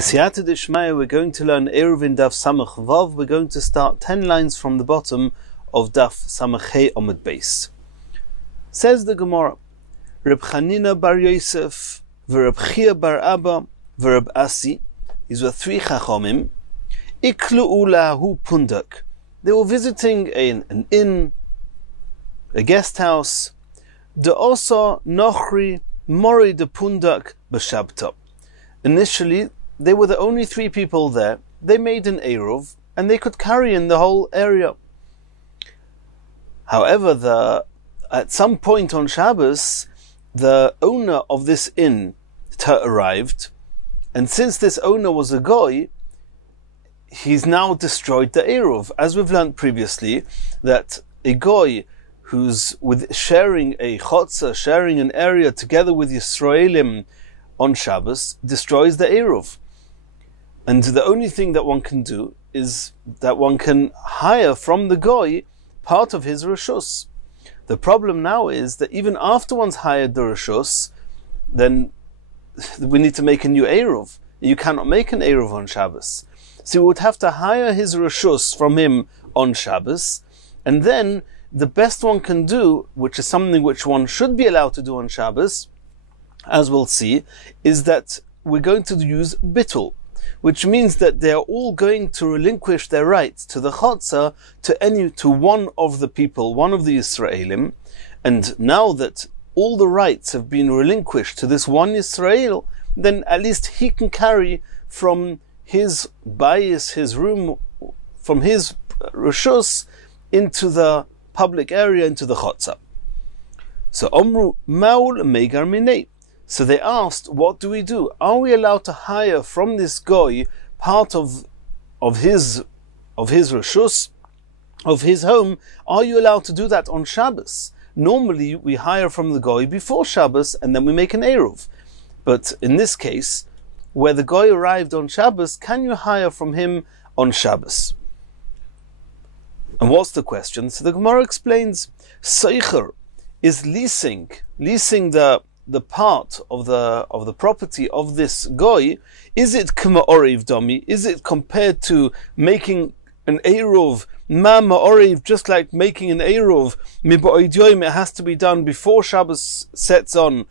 B'siyata d'shmaya, we're going to learn Eirovin Daf Samach Vav. We're going to start 10 lines from the bottom of Daf Samach Hey Omid Beis. Says the Gemara, Reb Chanina bar Yosef, v'Reb Chia bar Abba, v'Reb Asi. These were three Chachomim. Iklu'u lahu pundak. They were visiting an inn, a guest house. De'osa nochri mori de pundak b'shabta. Initially, they were the only three people there. They made an Eruv, and they could carry in the whole area. However, at some point on Shabbos, the owner of this inn arrived, and since this owner was a goy, he's now destroyed the Eruv. As we've learned previously, that a goy who's sharing a chotzer, sharing an area together with Yisraelim on Shabbos, destroys the Eruv. And the only thing that one can do is that one can hire from the goy part of his reshus. The problem now is that even after one's hired the reshus, then we need to make a new Eruv. You cannot make an Eruv on Shabbos. So we would have to hire his reshus from him on Shabbos, and then the best one can do, which is something which one should be allowed to do on Shabbos, as we'll see, is that we're going to use bittul, which means that they are all going to relinquish their rights to the chotzer to one of the people, one of the Yisraelim, and now that all the rights have been relinquished to this one Yisrael, then at least he can carry from his bayis, his room, from his reshus into the public area, into the chotzer. So Omru Maul Megar Minei. So they asked, what do we do? Are we allowed to hire from this goy part of his reshus, of his home? Are you allowed to do that on Shabbos? Normally we hire from the goy before Shabbos and then we make an Eruv. But in this case, where the goy arrived on Shabbos, can you hire from him on Shabbos? And what's the question? So the Gemara explains, Seicher is leasing the part of the property of this goy. Is it k'ma oriv domi? Is it compared to making an Eruv ma ma'oriv, just like making an Eruv mi'ba'id yoim? It has to be done before Shabbos sets on.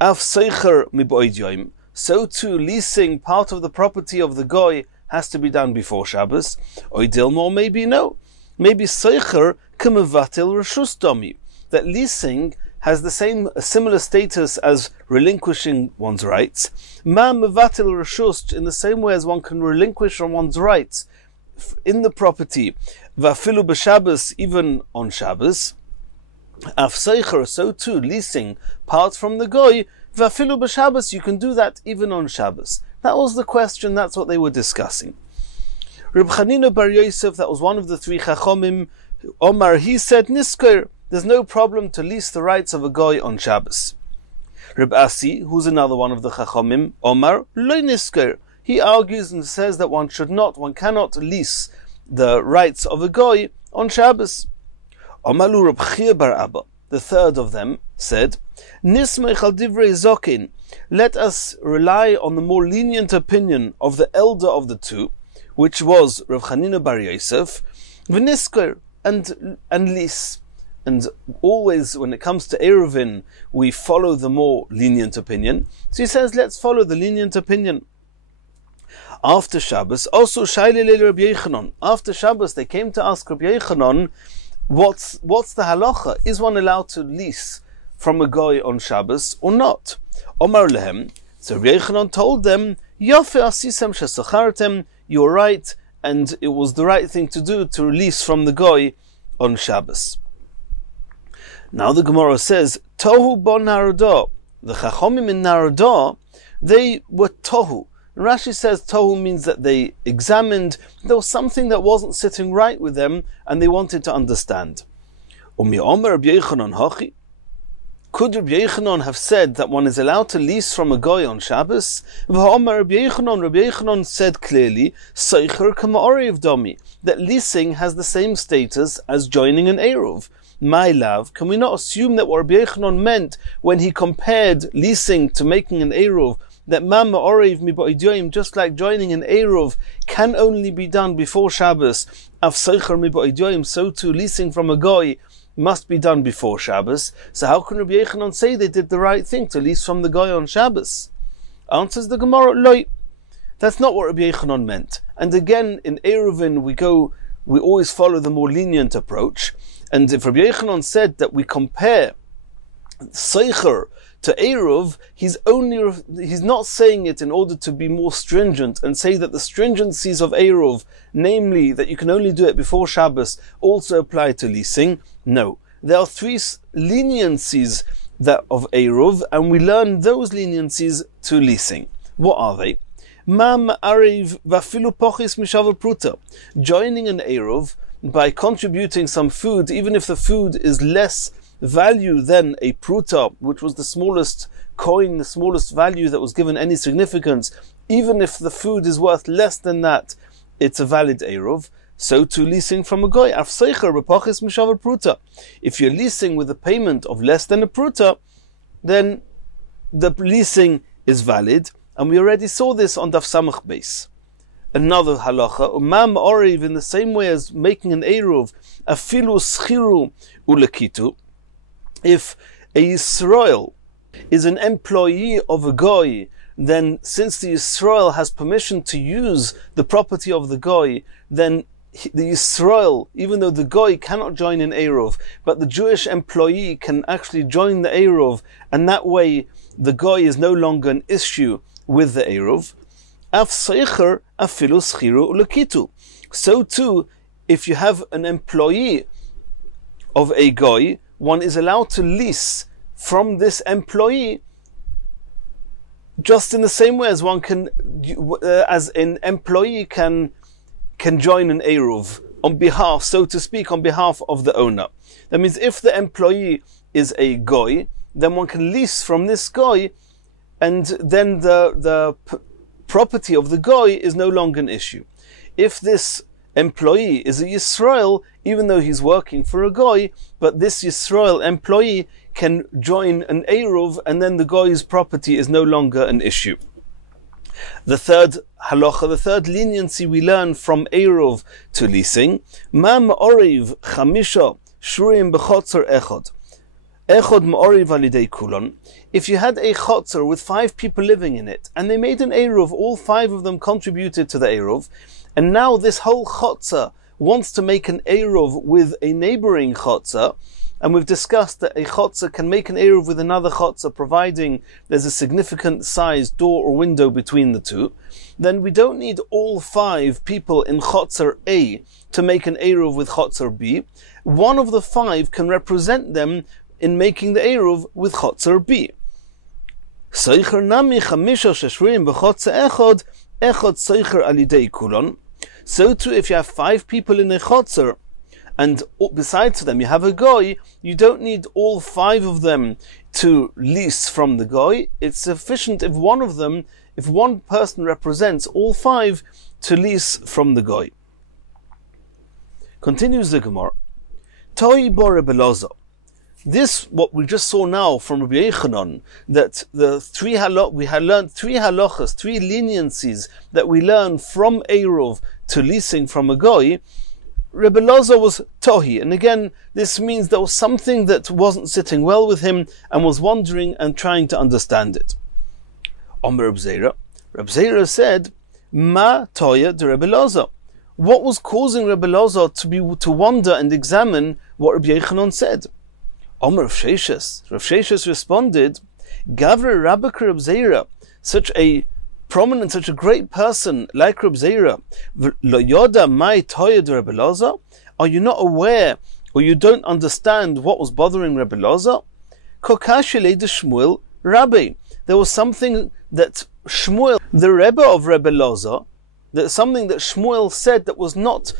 Af seicher mi'ba'id yoim. So too, leasing part of the property of the goy has to be done before Shabbos. Oidilmor, maybe no. Maybe seicher k'mevatel reshus domi. That leasing has a similar status as relinquishing one's rights. Ma mevatel reshus, in the same way as one can relinquish on one's rights in the property. Vafilu b'Shabbos, even on Shabbos. Af seicher, so too, leasing part from the goy. Vafilu b'Shabbos, you can do that even on Shabbos. That was the question. That's what they were discussing. Reb Chanina bar Yosef, that was one of the three Chachomim. Omar, he said, Nisker, there's no problem to lease the rights of a goy on Shabbos. Reb Asi, who's another one of the Chachomim, Omar, lo nisker. He argues and says that one cannot lease the rights of a goy on Shabbos. Omalu Reb Chia bar Abba, the third of them, said, Nismech al divrei zokin. Let us rely on the more lenient opinion of the elder of the two, which was Reb Chanina bar Yosef, v'nisker, and lease. And always, when it comes to Eirovin, we follow the more lenient opinion. So he says, let's follow the lenient opinion. After Shabbos, also Shailele Rabbi Yochanan. After Shabbos, they came to ask Rabbi Yochanan, what's the halacha? Is one allowed to lease from a goy on Shabbos or not? Omar lehem. So Rabbi Yochanan told them, Yafe asisem shesachartem. You're right, and it was the right thing to do to release from the goy on Shabbos. Now the Gemara says, Tohu bon Narodah. The Chachomim in Narodah, they were Tohu. Rashi says Tohu means that they examined, there was something that wasn't sitting right with them, and they wanted to understand. Umi Omer Rabbi Yochanan hachi. Could Rabbi Yochanan have said that one is allowed to lease from a goy on Shabbos? V'Omer Rabbi Yochanan said clearly, Seicher k'ma'oriv domi, that leasing has the same status as joining an Eruv. My love, can we not assume that what Rabbi Yochanan meant when he compared leasing to making an Eruv that ma ma'orev mi'ba'idyoim, just like joining an Eruv, can only be done before Shabbos, af seicher mi'ba'idyoim, so too leasing from a goy must be done before Shabbos. So how can Rabbi Yochanan say they did the right thing to lease from the goy on Shabbos? Answers the Gemara, loi. That's not what Rabbi Yochanan meant. And again, in Eirovin, we always follow the more lenient approach. And if Rabbi Yochanan said that we compare Seicher to Eruv, he's not saying it in order to be more stringent and say that the stringencies of Eruv, namely that you can only do it before Shabbos, also apply to leasing. No. There are three leniencies of Eruv, and we learn those leniencies to leasing. What are they? Joining an Eruv by contributing some food, even if the food is less value than a pruta, which was the smallest coin, the smallest value that was given any significance, even if the food is worth less than that, it's a valid Eruv. So too leasing from a goy. If you're leasing with a payment of less than a pruta, then the leasing is valid. And we already saw this on Daf Samach Beis. Another halacha, umam oriv, in the same way as making an Eruv, afilu schiru ulekitu. If a Yisrael is an employee of a goy, then since the Yisrael has permission to use the property of the goy, then the Yisrael, even though the goy cannot join an Eruv, but the Jewish employee can actually join the Eruv, and that way the goy is no longer an issue with the Eruv. Af seicher afilu schiru ulekitu. So too, if you have an employee of a goy, one is allowed to lease from this employee just in the same way as one can, as an employee can join an Eruv on behalf, so to speak, on behalf of the owner. That means if the employee is a goy, then one can lease from this goy, and then the property of the goy is no longer an issue. If this employee is a Yisrael, even though he's working for a goy, but this Yisrael employee can join an Eruv, and then the goy's property is no longer an issue. The third halacha, the third leniency we learn from Eruv to leasing, ma ma'oriv chamisha shurim b'chotzor echod. Echod ma'oriv alidei kulon. If you had a chotzor with 5 people living in it, and they made an Eruv, all 5 of them contributed to the Eruv, and now this whole chotzor wants to make an Eruv with a neighboring chotzor, and we've discussed that a chotzor can make an Eruv with another chotzor providing there's a significant size door or window between the two, then we don't need all 5 people in chotzor A to make an Eruv with chotzor B. One of the 5 can represent them in making the Eruv with chotzor B. Seicher nami chamisha sheshrim b'chotzor echod, echod seicher alidei kulon. So too, if you have 5 people in a chotzor, and besides them you have a goy, you don't need all 5 of them to lease from the goy. It's sufficient if one person represents all 5 to lease from the goy. Continues the Gemara. Toi bo Rebbe Lozo. This, what we just saw now from Rabbi Yochanan, that we had learned 3 halachas, 3 leniencies that we learn from Eruv to leasing from a goy. Rebbe Lozo was tohi, and again, this means there was something that wasn't sitting well with him and was wondering and trying to understand it. Omer Reb Zera said, Ma toya de Rebbe Lozo. What was causing Rebbe Lozo to wonder and examine what Rabbi Yochanan said? Omer Rav Sheshes responded, Gavre Rabbeke Reb Zera, such a prominent, such a great person like Reb Zera, Lo yoda mai toya de Rebbe Lozo? Are you not aware, or you don't understand what was bothering Rebbe Lozo? Kokashile de Shmuel Rabbi. There was something that Shmuel, the Rebbe of Rebbe Lozo, that something that Shmuel said that was not,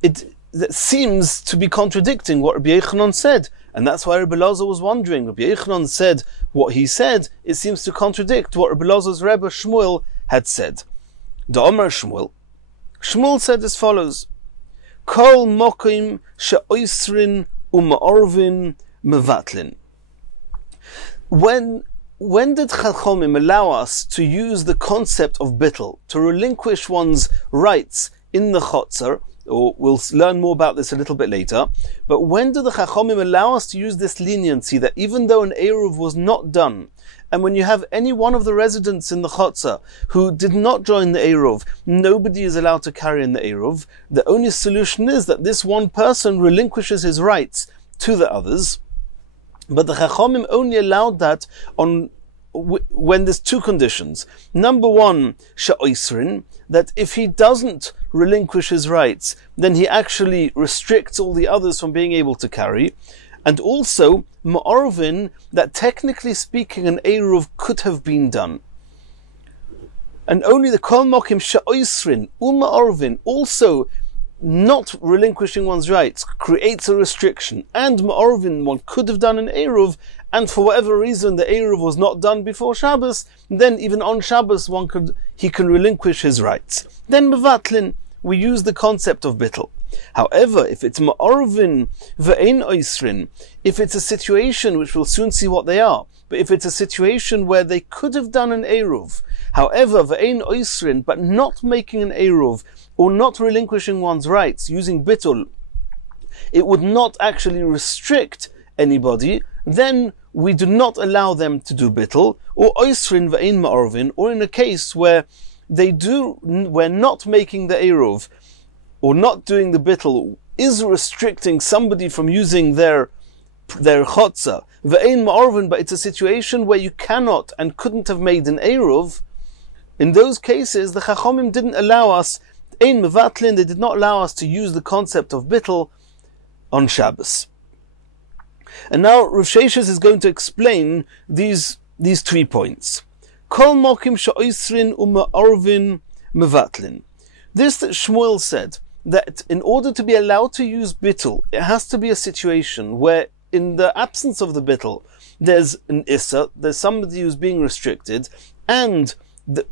that seems to be contradicting what Rabbi Yochanan said. And that's why Rebbe Lozo was wondering. Rabbi Yochanan said what he said, it seems to contradict what Rebbe Lozo's Rebbe Shmuel had said. Da'omer Shmuel said as follows, Kol mokim she'oisrin u'ma'orvin mevatlin. When when did Chachomim allow us to use the concept of bittul, to relinquish one's rights in the chotzer? Or we'll learn more about this a little bit later. But when do the Chachomim allow us to use this leniency that even though an Eruv was not done, and when you have any one of the residents in the chotzer who did not join the Eruv, nobody is allowed to carry in the Eruv, the only solution is that this one person relinquishes his rights to the others. But the Chachomim only allowed that when there's two conditions. Number one, sha'oisrin, that if he doesn't relinquish his rights, then he actually restricts all the others from being able to carry. And also, ma'arvin, that technically speaking an Eruv could have been done. And only the kol mokim sha'oisrin, ma'arvin, also not relinquishing one's rights creates a restriction. And ma'arvin, one could have done an Eruv, and for whatever reason the Eruv was not done before Shabbos, then even on Shabbos he can relinquish his rights. Then mevatlin, we use the concept of bittul. However, if it's ma'arvin ve'ein oisrin, if it's a situation, which we'll soon see what they are, but if it's a situation where they could have done an Eruv, however, ve'ein oisrin, but not making an Eruv, or not relinquishing one's rights, using bittul, it would not actually restrict anybody, then we do not allow them to do bittul, or oisrin ve'ein ma'arvin, or in a case where we're not making the Eruv, or not doing the bittul, is restricting somebody from using their chotzer, ve'ein ma'arvin, but it's a situation where you cannot and couldn't have made an Eruv. In those cases, the Chachomim didn't allow us, ein mevatlin, they did not allow us to use the concept of bittul on Shabbos. And now Rav Sheshes is going to explain these 3 points. Kol mokim sha'oisrin u'ma'arvin mevatlin. This that Shmuel said, that in order to be allowed to use bittul, it has to be a situation where in the absence of the bittul, there's an issa, there's somebody who's being restricted, and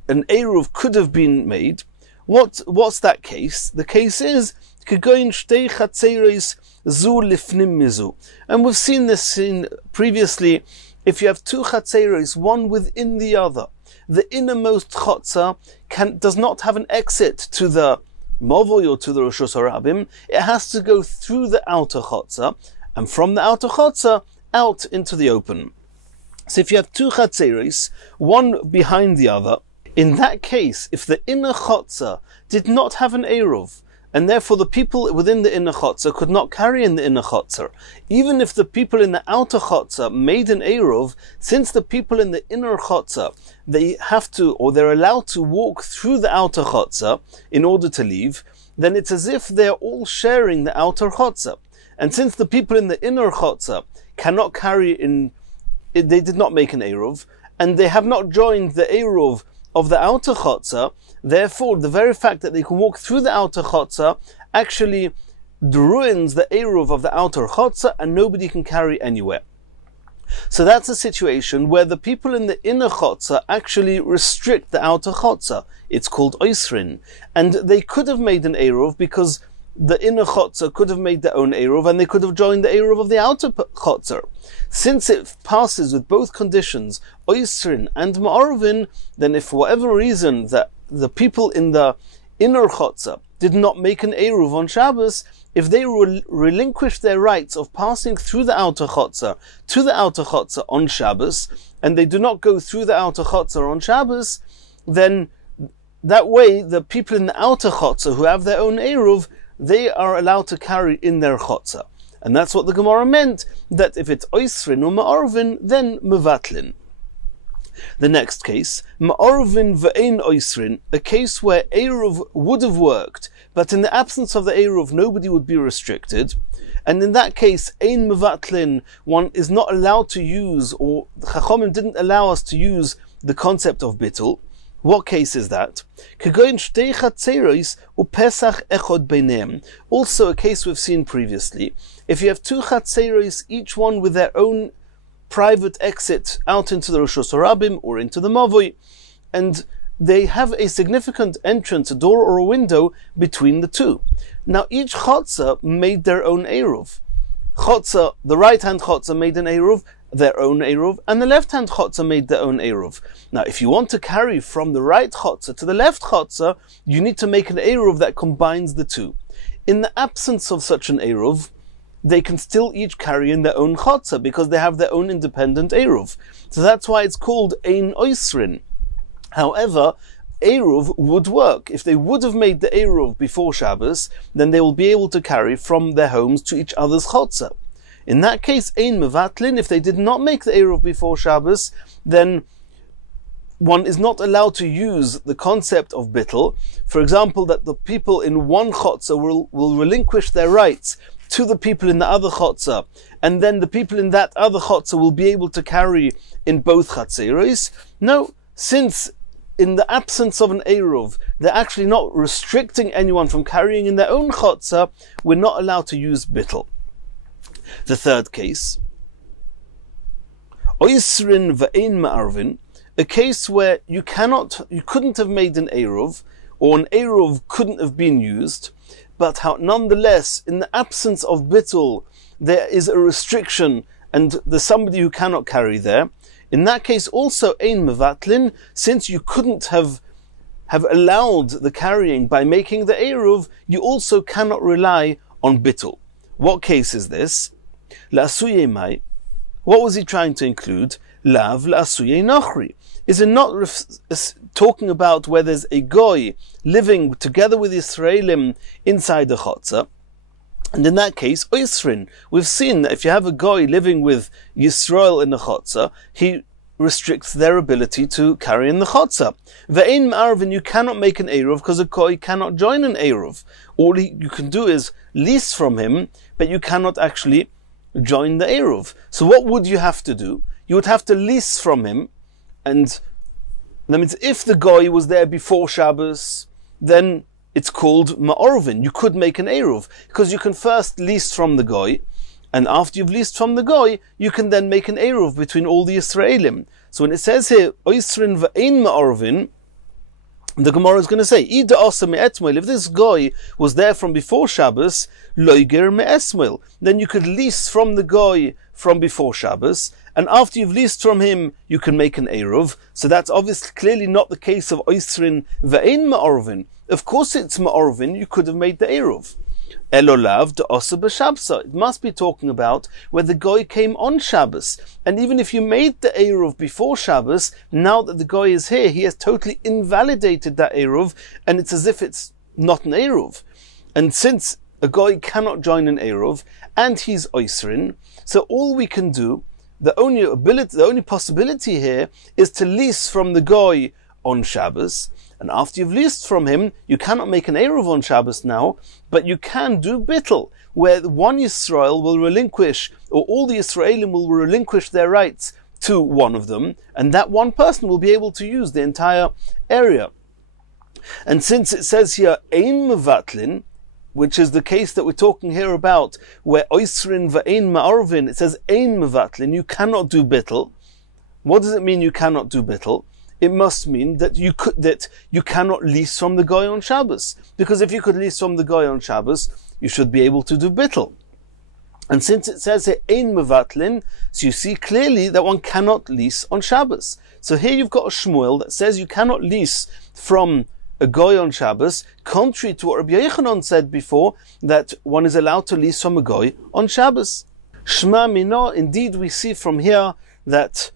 an Eruv could have been made. What's that case? The case is kegoin shtei chatzeros zu lifnim mizu, and we've seen this previously. If you have 2 chatzeros, one within the other, the innermost chotzer does not have an exit to the Movoy or to the Rosh Hashanah. It has to go through the outer chotzer, and from the outer chotzer out into the open. So if you have 2 chatzeros, one behind the other, in that case, if the inner chotzer did not have an Eruv, and therefore the people within the inner chotzer could not carry in the inner chotzer, even if the people in the outer chotzer made an Eruv, since the people in the inner chotzer, they have to, or they're allowed to walk through the outer chotzer in order to leave, then it's as if they're all sharing the outer chotzer. And since the people in the inner chotzer cannot carry in, they did not make an Eruv, and they have not joined the Eruv of the outer chotzer, therefore the very fact that they can walk through the outer chotzer actually ruins the Eruv of the outer chotzer, and nobody can carry anywhere. So that's a situation where the people in the inner chotzer actually restrict the outer chotzer. It's called oisrin, and they could have made an Eruv because the inner chotzer could have made their own Eruv, and they could have joined the Eruv of the outer chotzer. Since it passes with both conditions, oisrin and ma'arvin, then if for whatever reason that the people in the inner chotzer did not make an Eruv on Shabbos, if they relinquish their rights of passing through the outer chotzer to the outer chotzer on Shabbos, and they do not go through the outer chotzer on Shabbos, then that way the people in the outer chotzer who have their own Eruv, they are allowed to carry in their chotzer. And that's what the Gemara meant, that if it's oisrin or ma'arvin, then mevatlin. The next case, ma'arvin ve'ein oisrin, a case where Eruv would have worked, but in the absence of the Eruv, nobody would be restricted. And in that case, ein mevatlin, one is not allowed to use, or Chachomim didn't allow us to use the concept of bittul. What case is that? Also a case we've seen previously. If you have 2 chatzeros, each one with their own private exit out into the Rosh Hashanah or into the Movoy, and they have a significant entrance, a door or a window between the 2. Now each chotzer made their own Eruv. Chotzer, the right hand chotzer made an Eruv, their own Eruv, and the left-hand Chotzer made their own Eruv. Now, if you want to carry from the right Chotzer to the left Chotzer, you need to make an Eruv that combines the two. In the absence of such an Eruv, they can still each carry in their own Chotzer, because they have their own independent Eruv. So that's why it's called Ein Oisrin. However, Eruv would work. If they would have made the Eruv before Shabbos, then they will be able to carry from their homes to each other's Chotzer. In that case, Ein Mevatlin, if they did not make the Eruv before Shabbos, then one is not allowed to use the concept of bittul. For example, that the people in one Chotzer will relinquish their rights to the people in the other Chotzer, and then the people in that other Chotzer will be able to carry in both Chatzeros. No, since in the absence of an Eruv, they're actually not restricting anyone from carrying in their own Chotzer, we're not allowed to use bittul. The third case, Oisrin v'ein ma'arvin, a case where you couldn't have made an Eruv, or an Eruv couldn't have been used, but nonetheless, in the absence of bittul, there is a restriction, and there's somebody who cannot carry there. In that case, also ein mevatlin, since you couldn't have allowed the carrying by making the Eruv, you also cannot rely on bittul. What case is this? La'asuye mai. What was he trying to include? Lav la'asuye nochri. Is it not talking about where there's a goy living together with Yisraelim inside the Chotzer? And in that case, Oisrin. We've seen that if you have a goy living with Yisrael in the Chotzer, he restricts their ability to carry in the Chotzer. Ve'ein ma'arvin, you cannot make an Eruv because a goy cannot join an Eruv. All you can do is lease from him, but you cannot actually join the Eruv. So what would you have to do? You would have to lease from him, and that means if the goy was there before Shabbos, then it's called ma'orvin. You could make an Eruv, because you can first lease from the goy, and after you've leased from the goy, you can then make an Eruv between all the Yisraelim. So when it says here, Oisrin v'ein ma'orvin, the Gemara is going to say, Ida asa me'etmoil, if this goy was there from before Shabbos, loiger me'esmoil, then you could lease from the goy from before Shabbos, and after you've leased from him, you can make an Eruv. So that's obviously clearly not the case of Oisrin ve'ein ma'orvin. Of course it's ma'orvin, you could have made the Eruv. Elolav de osa b'Shabsa. It must be talking about where the goy came on Shabbos. And even if you made the Eruv before Shabbos, now that the goy is here, he has totally invalidated that Eruv, and it's as if it's not an Eruv. And since a goy cannot join an Eruv, and he's Oisrin, so all we can do, the only possibility here is to lease from the goy on Shabbos. And after you've leased from him, you cannot make an Eruv on Shabbos now, but you can do bittul, where one Yisrael will relinquish, or all the Yisraelim will relinquish their rights to one of them, and that one person will be able to use the entire area. And since it says here, ein mevatlin, which is the case that we're talking here about, where oisrin v'ein ma'arvin, it says ein mevatlin, you cannot do bittul. What does it mean you cannot do bittul? It must mean that you cannot lease from the goy on Shabbos. Because if you could lease from the goy on Shabbos, you should be able to do bittul. And since it says here, ein mevatlin, so you see clearly that one cannot lease on Shabbos. So here you've got a Shmuel that says you cannot lease from a goy on Shabbos, contrary to what Rabbi Yochanan said before, that one is allowed to lease from a goy on Shabbos. Shma mino, indeed we see from here that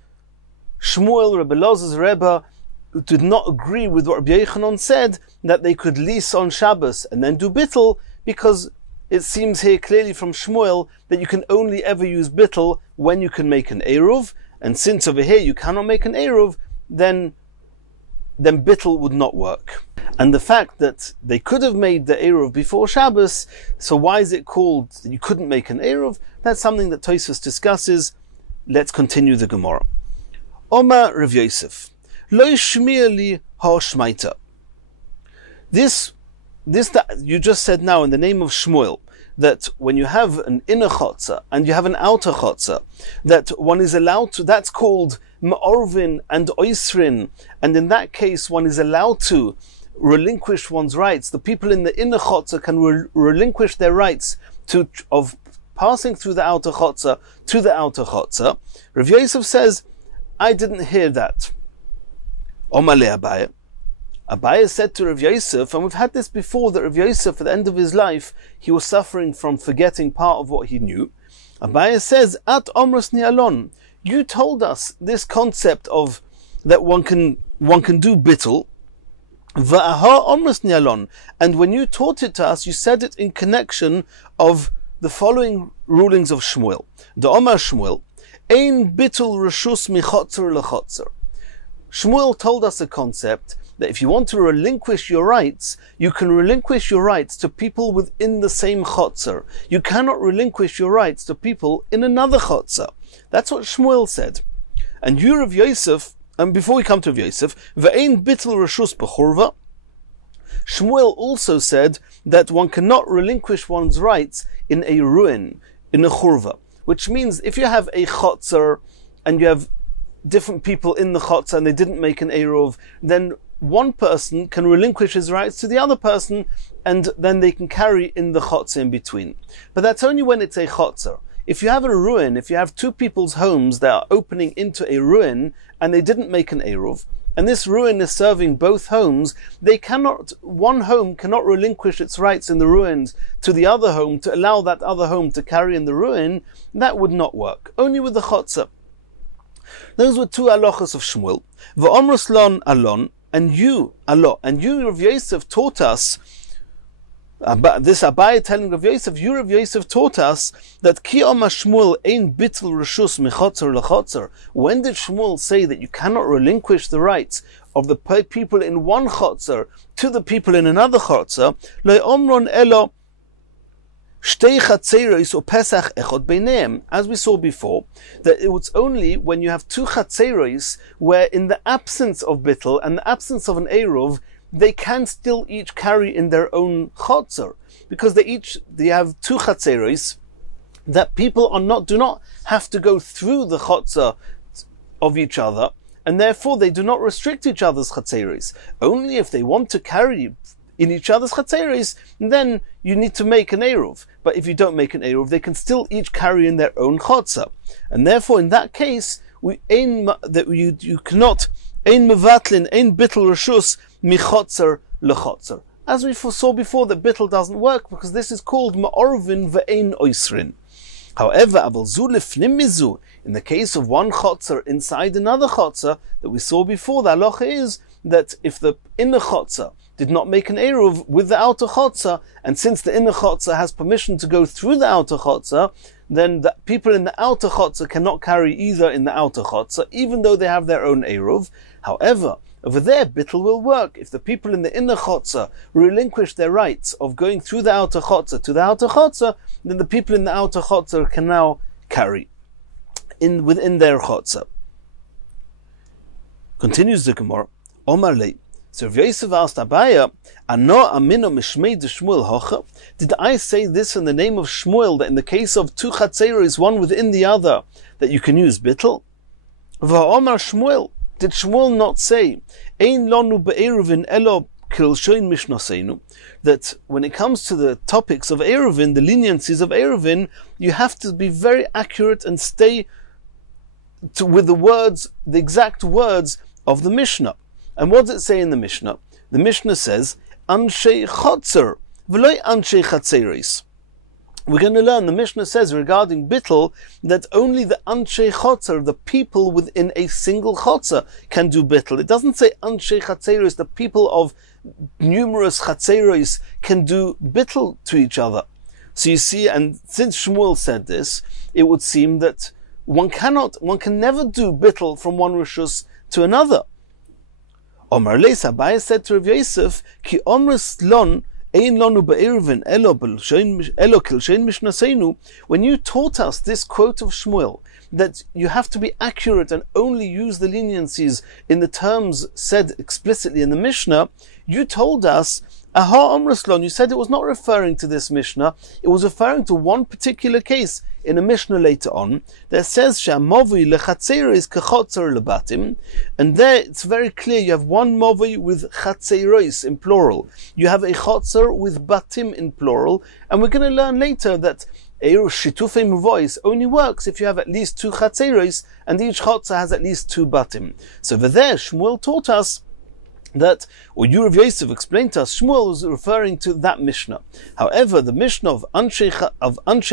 Shmuel, Rabbi Elazar's Rebbe, did not agree with what Rabbi Yochanan said, that they could lease on Shabbos and then do bittul, because it seems here clearly from Shmuel that you can only ever use bittul when you can make an Eruv, and since over here you cannot make an Eruv, then bittul would not work. And the fact that they could have made the Eruv before Shabbos, so why is it called that you couldn't make an Eruv? That's something that Tosfos discusses. Let's continue the Gemara. Omar Rav Yosef, lo yishmir li ha-shmaita. This that you just said now in the name of Shmuel, that when you have an inner chotzer and you have an outer chotzer, that one is allowed to, that's called ma'orvin and oisrin, and in that case one is allowed to relinquish one's rights. The people in the inner chotzer can relinquish their rights of passing through the outer chotzer to the outer chotzer. Rav Yosef says, I didn't hear that. Omale Abaye. Abaye said to Rav Yosef, and we've had this before, that Rav Yosef, at the end of his life, he was suffering from forgetting part of what he knew. Abaye says, At omros ni'alon, you told us this concept of that one can do bittul, va'aha omros ni'alon, and when you taught it to us, you said it in connection of the following rulings of Shmuel. The Omar Shmuel, ein bittul reshus michotzer lechotzer. Shmuel told us a concept that if you want to relinquish your rights, you can relinquish your rights to people within the same chotzer. You cannot relinquish your rights to people in another chotzer. That's what Shmuel said. And you, Rav Yosef, and before we come to Rav Yosef, ve'ein bittul reshus b'churva, Shmuel also said that one cannot relinquish one's rights in a ruin, in a churva, which means if you have a chotzer and you have different people in the chotzer and they didn't make an eruv, then one person can relinquish his rights to the other person and then they can carry in the chotzer in between. But that's only when it's a chotzer. If you have a ruin, if you have two people's homes that are opening into a ruin and they didn't make an eruv, and this ruin is serving both homes, one home cannot relinquish its rights in the ruins to the other home to allow that other home to carry in the ruin. That would not work. Only with the chotzer. Those were two halachos of Shmuel. V'omros lon alon, and you, Rav Yosef, taught us, this Abaye telling Rav Yosef, you, Rav Yosef, taught us that Ki Omar Shmuel ein bittul reshus michotzer lechotzer. When did Shmuel say that you cannot relinquish the rights of the people in one chotzer to the people in another chotzer? Lo omron elo shtei chatzeros or pesach echod beineim. As we saw before, that it was only when you have two chatzeros where in the absence of bittul and the absence of an eruv, they can still each carry in their own chotzer, because they have two chatzeros that people do not have to go through the chotzer of each other, and therefore they do not restrict each other's chatzeros. Only if they want to carry in each other's chatzeros, then you need to make an eruv. But if you don't make an eruv, they can still each carry in their own chotzer, and therefore in that case you cannot ein mevatlin ein bittul reshus michotzer lechotzer. As we saw before, that bittul doesn't work because this is called ma'orvin ve'ein oisrin. However, abel zu lifnim mizu, in the case of one chotzer inside another chotzer that we saw before, the halacha is that if the inner chotzer did not make an eruv with the outer chotzer, and since the inner chotzer has permission to go through the outer chotzer, then the people in the outer chotzer cannot carry either in the outer chotzer, even though they have their own eruv. However, over there, bittul will work. If the people in the inner chotzer relinquish their rights of going through the outer chotzer to the outer chotzer, then the people in the outer chotzer can now carry within their chotzer. Continues the Gemara, Omar lei. So Rav Yosef asked Abaye, Ano amino mishmei de Shmuel hocha? Did I say this in the name of Shmuel, that in the case of two chatzeros, one within the other, that you can use bittul? V'omar Shmuel, did Shmuel not say, Ein lonu be'eruvin elo kilshoin mishnoseinu, that when it comes to the topics of Eirovin, the leniencies of Eirovin, you have to be very accurate and stay with the exact words of the Mishnah. And what does it say in the Mishnah? The Mishnah says, Anshei chotzer, v'loi anshei chatzeris. We're going to learn, the Mishnah says regarding bittul, that only the Anshei Chotzer, the people within a single Chotzer, can do bittul. It doesn't say Anshei Chatzeros, the people of numerous Chatzeros can do bittul to each other. So you see, and since Shmuel said this, it would seem that one can never do bittul from one Rishus to another. Omar Leis Abaye said to Rav Yosef, Ki omris lon, when you taught us this quote of Shmuel, that you have to be accurate and only use the leniencies in the terms said explicitly in the Mishnah, you told us, Aha Amraslon, you said it was not referring to this Mishnah, it was referring to one particular case in a Mishnah later on that says Shamovi lechatzeros kechotzer lebatim, and there it's very clear you have one movi with chatzeros in plural, you have a chotzer with batim in plural, and we're going to learn later that Eir Shitufei Muvois only works if you have at least 2 chatzeros, and each chotzer has at least 2 batim. So over there, Shmuel taught us that, or you, Rav Yosef, explained to us, Shmuel was referring to that Mishnah. However, the Mishnah of Anshe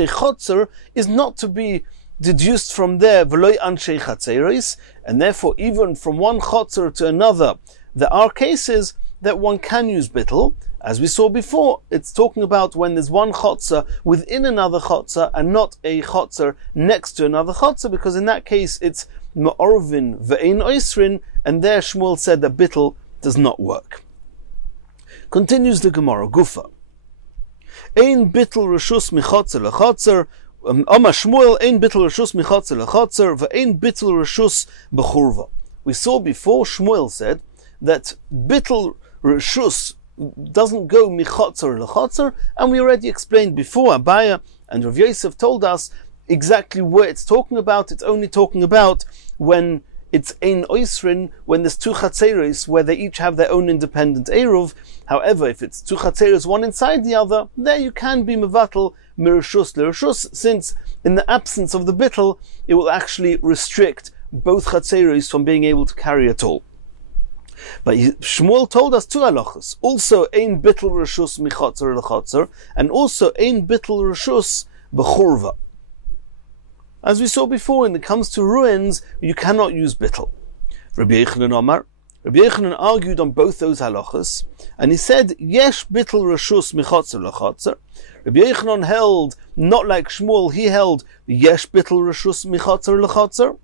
Chotzer is not to be deduced from there, V'loi Anshe Chatzeros, and therefore even from one Chotzer to another, there are cases that one can use bittul. As we saw before, it's talking about when there's one chotzer within another chotzer and not a chotzer next to another chotzer, because in that case it's ma'orvin ve'ein oisrin, and there Shmuel said that bittul does not work. Continues the Gemara, Gufa. Ein bittul reshus michotzer lechotzer, Omar Shmuel, ein bittul reshus michotzer lechotzer, ve'ein bittul reshus bechurva. We saw before, Shmuel said that bittul reshus doesn't go michotzer lechotzer, and we already explained before, Abaya and Rav Yosef told us exactly where it's talking about. It's only talking about when it's ein oisrin, when there's 2 chatzeros where they each have their own independent eruv. However, if it's 2 chatzeros, one inside the other, there you can be mevatel mireshus lereshus, since in the absence of the bittul, it will actually restrict both chatzeros from being able to carry at all. But Shmuel told us 2 halachas. Also, ein bittul reshus michotzer lechotzer, and also ein bittul reshus bechurva. As we saw before, when it comes to ruins, you cannot use bittul. Rabbi Yochanan Omar. Rabbi Yochanan argued on both those halachas, and he said, yesh bittul reshus michotzer lechotzer. Rabbi Yochanan held, not like Shmuel, he held, yesh bittul reshus michotzer lechotzer.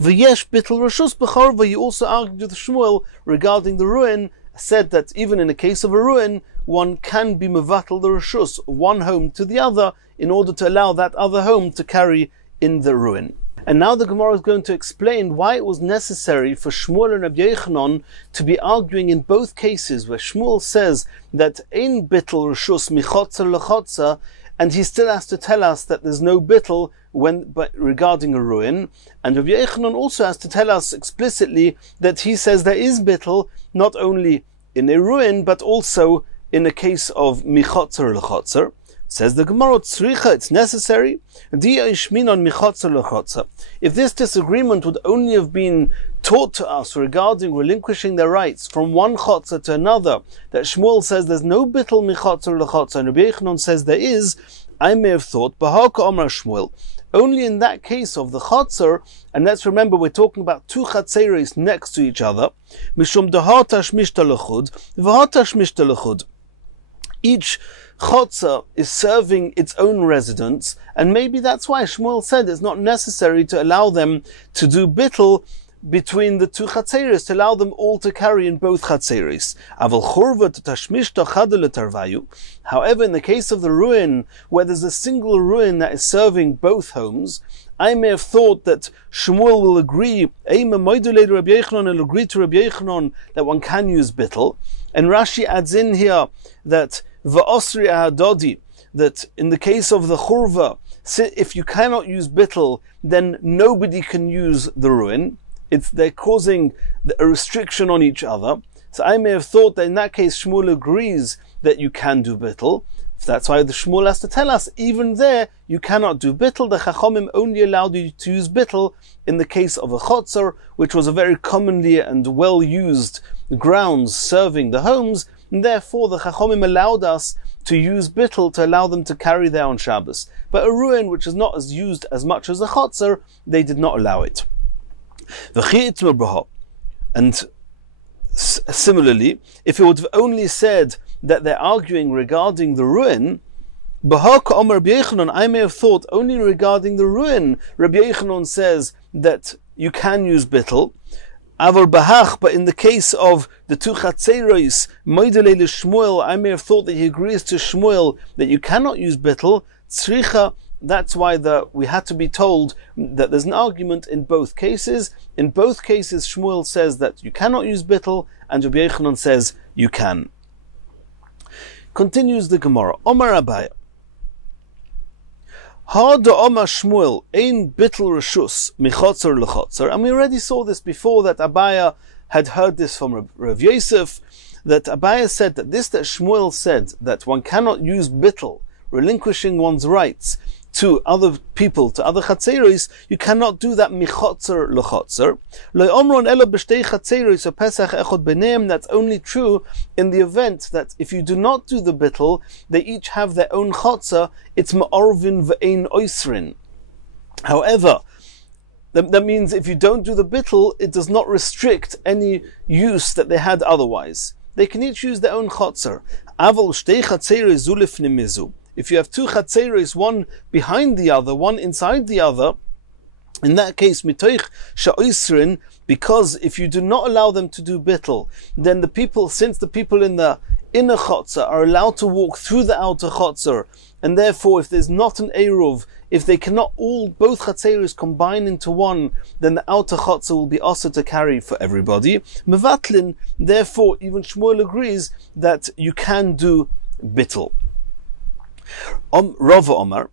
V'yesh bittul reshus b'chorva. He also argued with Shmuel regarding the ruin, said that even in the case of a ruin, one can be mevatel the reshus, one home to the other, in order to allow that other home to carry in the ruin. And now the Gemara is going to explain why it was necessary for Shmuel and Rabbi Yochanan to be arguing in both cases, where Shmuel says that ein bittul reshus michotzer lechotzer, and he still has to tell us that there's no bittul regarding a ruin, and Rabbi Yochanan also has to tell us explicitly that he says there is bittul not only in a ruin but also in a case of michotzer lechotzer. Says the Gemara, tzricha, it's necessary. If this disagreement would only have been taught to us regarding relinquishing their rights from one chotzer to another, that Shmuel says there's no bittul michotzer lechotzer, and Rabbi Yochanan says there is, I may have thought, Bahaka Omar Shmuel, only in that case of the chotzer, and let's remember we're talking about 2 chatzeros next to each other, mishum dehatash mishtalachud, v'hatash mishtalachud. Each chotzer is serving its own residence, and maybe that's why Shmuel said it's not necessary to allow them to do bittul between the 2 chatzeros, to allow them all to carry in both chatzeros. However, in the case of the ruin, where there's a single ruin that is serving both homes, I may have thought that Shmuel will agree, will agree to Rabbi Yochanan that one can use bittul, and Rashi adds in here that va'osri ahadodi, that in the case of the churva, if you cannot use bittul, then nobody can use the ruin. They're causing a restriction on each other. So I may have thought that in that case Shmuel agrees that you can do bittul. That's why the Shmuel has to tell us, even there, you cannot do bittul. The Chachomim only allowed you to use bittul in the case of a chotzer, which was a very commonly and well-used grounds serving the homes, and therefore the Chachomim allowed us to use bittul to allow them to carry there on Shabbos. But a ruin, which is not as used as much as a chotzer, they did not allow it. And similarly, if it would have only said that they're arguing regarding the ruin, I may have thought only regarding the ruin, Rabbi Yochanan says that you can use bittul. But in the case of the 2 chatzeros, Shmuel, I may have thought that he agrees to Shmuel that you cannot use bittul. Tzricha, that's why we had to be told that there's an argument in both cases. In both cases, Shmuel says that you cannot use bittul, and Rabbi Yochanan says you can. Continues the Gemara. Omar Abaya. Hada Omar Shmuel ein bittul reshus michotzer lechotzer. And we already saw this before, that Abaya had heard this from Rav Yosef, that Abaya said that Shmuel said that one cannot use bittul relinquishing one's rights to other people, to other chatzeros, you cannot do that michotzer lechotzer. Lo omron elo b'shtei chatzeros or pesach echod b'neim. That's only true in the event that if you do not do the bittul, they each have their own chotzer. It's ma'orvin v'ein oisrin. However, that means if you don't do the bittul, it does not restrict any use that they had otherwise. They can each use their own chotzer. Aval shtei chatzeros zu lifnim mizu. If you have two chatzeros, one behind the other, one inside the other, in that case, mitoich sha'oisrin, because if you do not allow them to do bittul, then the people, since the people in the inner chotzer are allowed to walk through the outer chotzer, and therefore if there's not an eruv, if they cannot both chatzeros combine into one, then the outer chotzer will be also to carry for everybody. Mevatlin, therefore, even Shmuel agrees that you can do bittul. Rava Omar,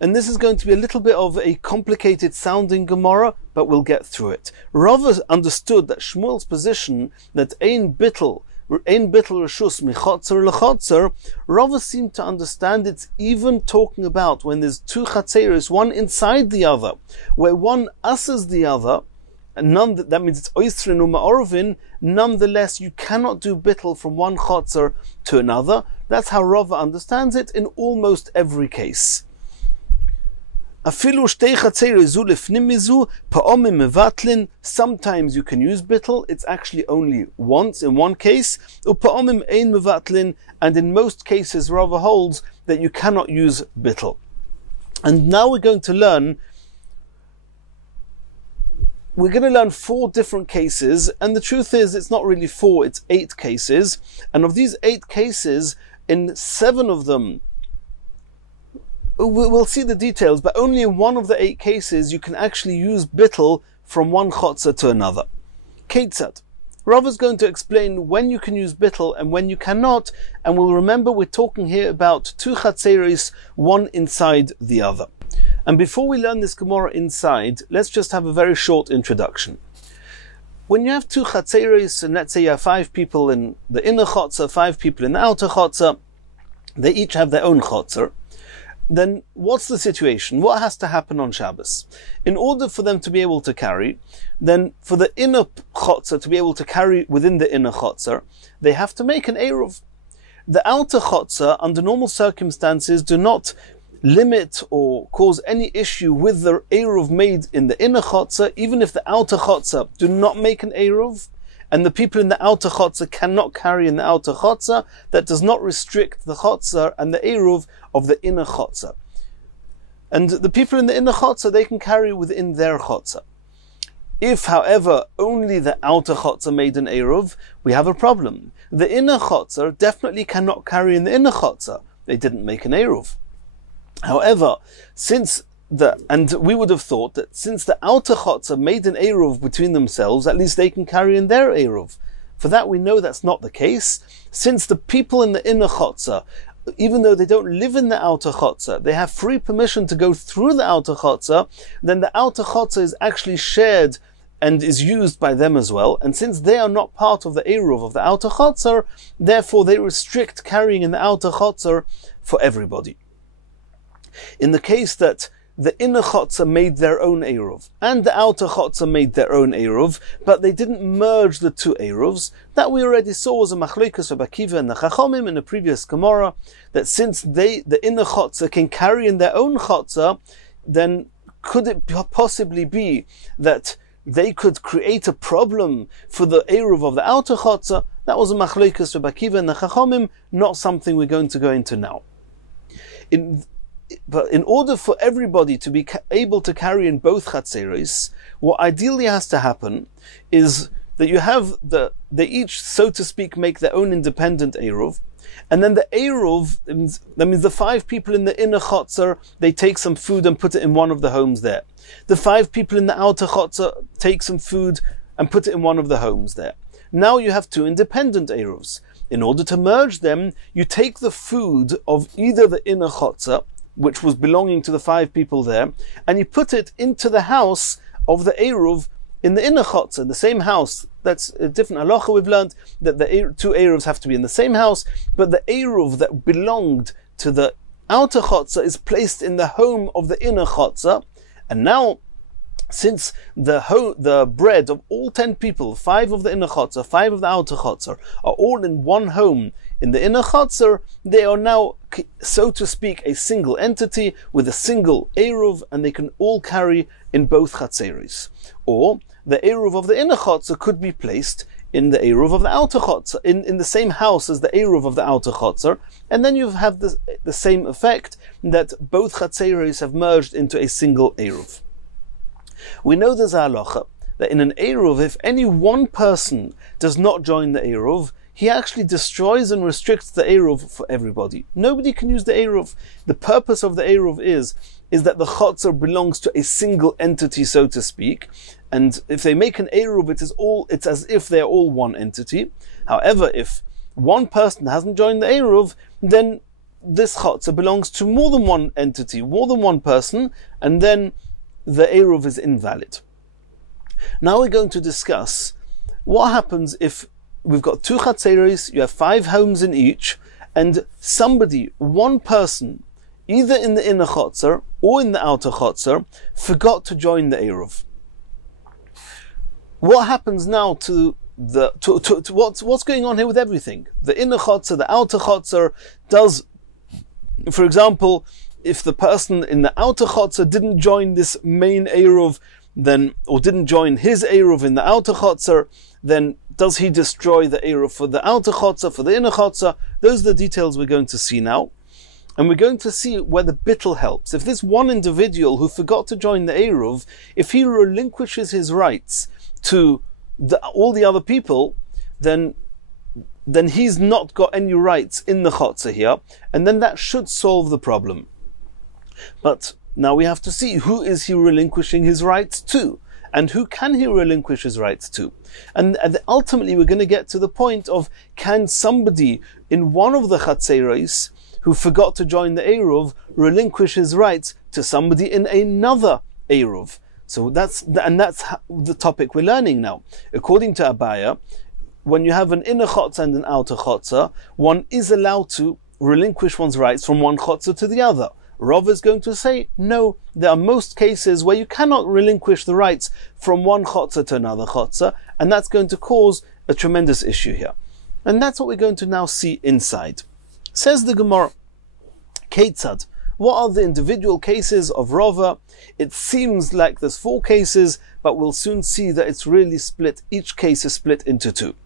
and this is going to be a little bit of a complicated sounding Gemara, but we'll get through it. Rava understood that Shmuel's position that ein bittul reshus michotzer lechotzer, Rava seemed to understand it's even talking about when there's two chatzeros, one inside the other, where one usses the other, and that means it's oisrin u'ma'orvin, nonetheless you cannot do bittul from one chotzer to another. That's how Rava understands it in almost every case. Sometimes you can use bittul, it's actually only once in one case, and in most cases Rava holds that you cannot use bittul. And now we're going to learn 4 different cases, and the truth is it's not really 4, it's 8 cases, and of these 8 cases, in 7 of them, we'll see the details, but only in 1 of the 8 cases you can actually use bittul from one chotzer to another. Ketzad. Rav is going to explain when you can use bittul and when you cannot, and we'll remember we're talking here about 2 chatzeros, one inside the other. And before we learn this Gemara inside, let's just have a very short introduction. When you have 2 chatzeros, and let's say you have 5 people in the inner chotzer, 5 people in the outer chotzer, they each have their own chotzer, then what's the situation? What has to happen on Shabbos? In order for them to be able to carry, then for the inner chotzer to be able to carry within the inner chotzer, they have to make an eruv. The outer chotzer, under normal circumstances, do not limit or cause any issue with the eruv made in the inner chotzer, even if the outer chotzer do not make an eruv, and the people in the outer chotzer cannot carry in the outer chotzer, that does not restrict the chotzer and the eruv of the inner chotzer. And the people in the inner chotzer, they can carry within their chotzer. If, however, only the outer chotzer made an eruv, we have a problem. The inner chotzer definitely cannot carry in the inner chotzer. They didn't make an eruv. However, and we would have thought that since the outer chotzer made an eruv between themselves, at least they can carry in their eruv. For that we know that's not the case. Since the people in the inner chotzer, even though they don't live in the outer chotzer, they have free permission to go through the outer chotzer, then the outer chotzer is actually shared and is used by them as well. And since they are not part of the eruv of the outer chotzer, therefore they restrict carrying in the outer chotzer for everybody. In the case that the inner chotzer made their own eruv, and the outer chotzer made their own eruv, but they didn't merge the 2 eruvs, that we already saw was a machlokes of Akiva and the Chachomim in a previous Gemara, that since the inner chotzer can carry in their own chotzer, then could it possibly be that they could create a problem for the eruv of the outer chotzer? That was a machlokes of Akiva and the Chachomim, not something we're going to go into now. But in order for everybody to be able to carry in both chatzeros, what ideally has to happen is that you have they each, so to speak, make their own independent eruv, and then the eruv, that means the 5 people in the inner chotzer, they take some food and put it in one of the homes there. The 5 people in the outer chotzer take some food and put it in one of the homes there. Now you have 2 independent eruvs. In order to merge them, you take the food of either the inner chotzer, which was belonging to the 5 people there, and you put it into the house of the eruv in the inner chotzer, the same house. That's a different halacha we've learned, that the 2 eruvs have to be in the same house, but the eruv that belonged to the outer chotzer is placed in the home of the inner chotzer, and now, since the bread of all 10 people, 5 of the inner chotzer, 5 of the outer chotzer, are all in one home in the inner chotzer, they are now, so to speak, a single entity with a single eruv, and they can all carry in both chatzeris. Or the eruv of the inner chotzer could be placed in the eruv of the outer chotzer, in the same house as the eruv of the outer chotzer, and then you have the same effect that both chatzeris have merged into a single eruv. We know there's a halacha that in an eruv, if any one person does not join the eruv, he actually destroys and restricts the eruv for everybody. Nobody can use the eruv. The purpose of the eruv is that the chotzer belongs to a single entity, so to speak, and if they make an eruv, it's as if they're all one entity. However, if one person hasn't joined the eruv, then this chotzer belongs to more than one entity, more than one person, and then the eruv is invalid. Now we're going to discuss what happens if we've got 2 chatzeris, you have 5 homes in each, and somebody, one person, either in the inner chotzer or in the outer chotzer, forgot to join the eruv. What happens now to what's going on here with everything? The inner chotzer, the outer chotzer does, for example, if the person in the outer chotzer didn't join this main eruv, then, or didn't join his eruv in the outer chotzer, then does he destroy the eruv for the outer chotzer, for the inner chotzer? Those are the details we're going to see now. And we're going to see where the bittul helps. If this one individual who forgot to join the eruv, if he relinquishes his rights to all the other people, then he's not got any rights in the chotzer here, and then that should solve the problem. But now we have to see, who is he relinquishing his rights to? And who can he relinquish his rights to? And ultimately we're going to get to the point of, can somebody in one of the chatzeros who forgot to join the eruv relinquish his rights to somebody in another eruv? So that's the topic we're learning now. According to Abaya, when you have an inner chotzer and an outer chotzer, one is allowed to relinquish one's rights from one chotzer to the other. Rav is going to say, no, there are most cases where you cannot relinquish the rights from one chotzer to another chotzer, and that's going to cause a tremendous issue here. And that's what we're going to now see inside. Says the Gemara, Ketzad, what are the individual cases of Rava? It seems like there's 4 cases, but we'll soon see that it's really split. Each case is split into 2.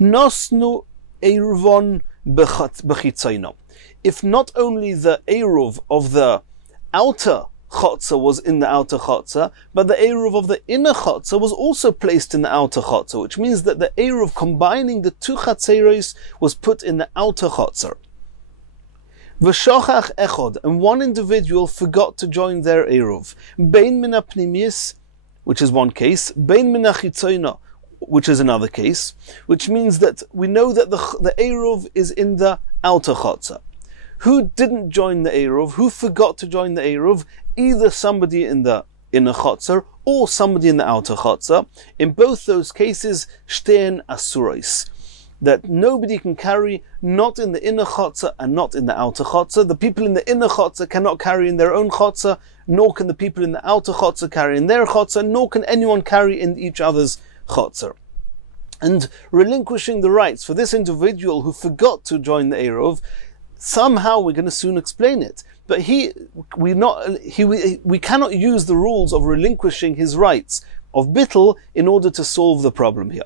Nosnu eiruvon b'chitzaino. If not only the eruv of the outer chotzer was in the outer chotzer, but the eruv of the inner chotzer was also placed in the outer chotzer, which means that the eruv combining the 2 chatzeros was put in the outer chotzer. V'shochach echod, and one individual forgot to join their eruv. Bein min hapnimis, which is one case, bein min hachitzono, which is another case, which means that we know that the eruv is in the outer chotzer. Who didn't join the eruv? Who forgot to join the eruv? Either somebody in the inner chotzer or somebody in the outer chotzer. In both those cases, shtein asuros, that nobody can carry, not in the inner chotzer and not in the outer chotzer. The people in the inner chotzer cannot carry in their own chotzer, nor can the people in the outer chotzer carry in their chotzer, nor can anyone carry in each other's chotzer. And relinquishing the rights for this individual who forgot to join the eruv, somehow we're going to soon explain it. But we cannot use the rules of relinquishing his rights of bittul in order to solve the problem here.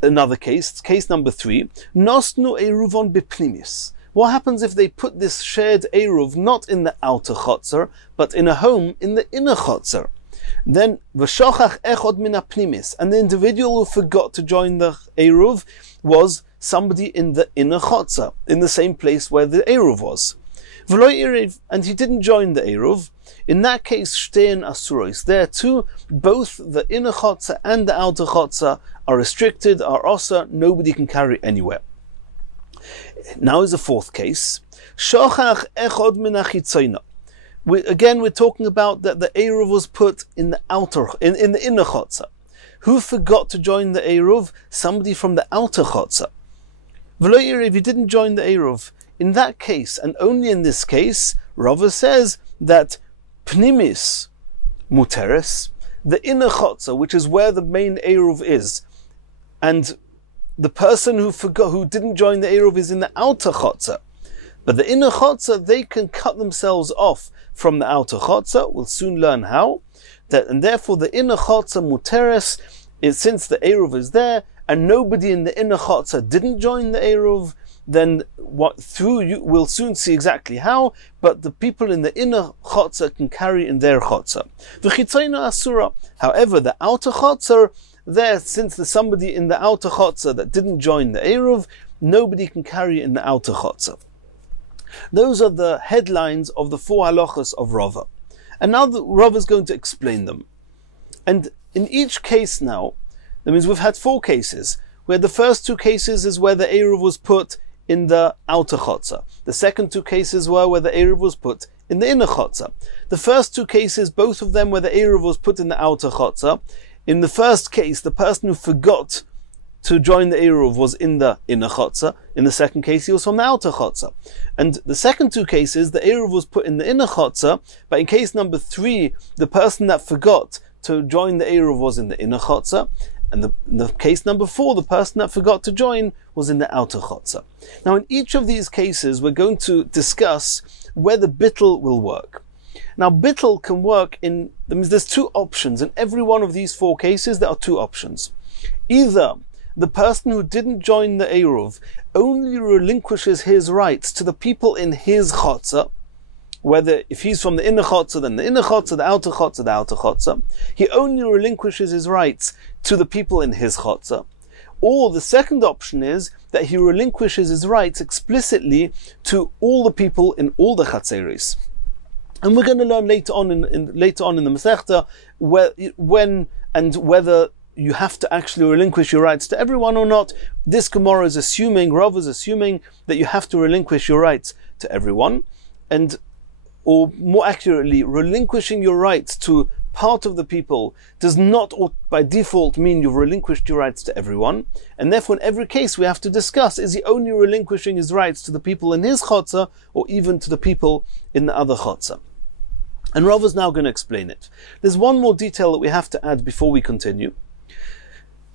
Another case number 3, Nosnu eruvon bipnimis. What happens if they put this shared eruv not in the outer chotzer, but in a home in the inner chotzer? Then v'shochach echod min hapnimis, and the individual who forgot to join the eruv was somebody in the inner chotzer, in the same place where the eruv was. And he didn't join the eruv. In that case, shtein asuros. There too, both the inner chotzer and the outer chotzer are restricted, are osa, nobody can carry anywhere. Now is the 4th case. Shochach echod min hachitzono. Again, we're talking about that the eruv was put in the in the inner chotzer. Who forgot to join the eruv? Somebody from the outer chotzer. V'lo Erev, you didn't join the Eruv. In that case, and only in this case, Rava says that Pnimis Muteres, the inner chotzer, which is where the main Eruv is, and the person who didn't join the Eruv is in the outer chotzer. But the inner chotzer, they can cut themselves off from the outer chotzer. We'll soon learn how. And therefore the inner chotzer muteres is, since the Eruv is there, and nobody in the inner chotzer didn't join the Eruv, then we'll soon see exactly how, but the people in the inner chotzer can carry in their chotzer. V'chitzayna asura. However, the outer chotzer, there, since there's somebody in the outer chotzer that didn't join the Eruv, nobody can carry in the outer chotzer. Those are the headlines of the 4 halachas of Rava. And now Rava is going to explain them. And in each case now, that means we've had 4 cases, where the first 2 cases is where the Eruv was put in the outer chotzer. The second 2 cases were where the Eruv was put in the inner chotzer. The first 2 cases, both of them where the Eruv was put in the outer chotzer. In the first case, the person who forgot to join the Eruv was in the inner chotzer. In the second case, he was from the outer chotzer. And the second 2 cases, the Eruv was put in the inner chotzer, but in case number 3, the person that forgot to join the Eruv was in the inner chotzer. And in the case number 4, the person that forgot to join was in the outer chotzer. Now, in each of these cases, we're going to discuss whether bittul will work. Now, bittul can work there's 2 options. In every one of these 4 cases, there are 2 options. Either the person who didn't join the Eruv only relinquishes his rights to the people in his chotzer, whether if he's from the inner chotzer, then the inner chotzer, the outer chotzer, he only relinquishes his rights to the people in his chotzer. Or the second option is that he relinquishes his rights explicitly to all the people in all the chatzeris. And we're going to learn later on in the Masechta when and whether you have to actually relinquish your rights to everyone or not. This Gemara is assuming, Rav is assuming, that you have to relinquish your rights to everyone, or more accurately, relinquishing your rights to part of the people does not by default mean you've relinquished your rights to everyone. And therefore in every case we have to discuss, is he only relinquishing his rights to the people in his chotzer, or even to the people in the other chotzer? And Rav is now going to explain it. There's one more detail that we have to add before we continue.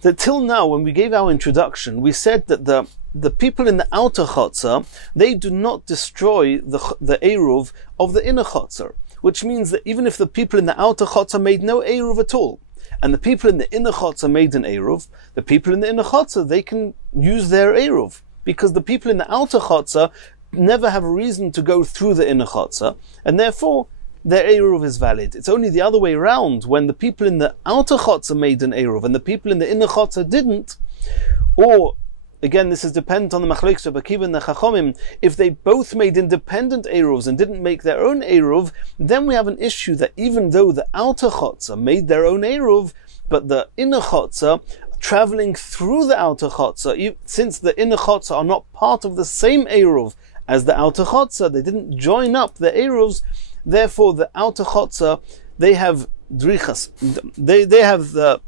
That till now, when we gave our introduction, we said that the people in the outer chotzer, they do not destroy the Eruv of the inner chotzer, which means that even if the people in the outer chotzer made no Eruv at all, and the people in the inner chotzer made an Eruv, the people in the inner chotzer, they can use their Eruv, because the people in the outer chotzer never have a reason to go through the inner chotzer, and therefore their Eruv is valid. It's only the other way around, when the people in the outer chotzer made an Eruv and the people in the inner chotzer didn't, or, again, this is dependent on the machlokes of Akiva and the Chachomim, if they both made independent Eruvs and didn't make their own Eruv, then we have an issue that even though the outer chotzer made their own Eruv, but the inner chotzer, traveling through the outer chotzer, since the inner chotzer are not part of the same Eruv as the outer chotzer, they didn't join up the Eruvs. Therefore, the outer chotzer, they have drichas, they have the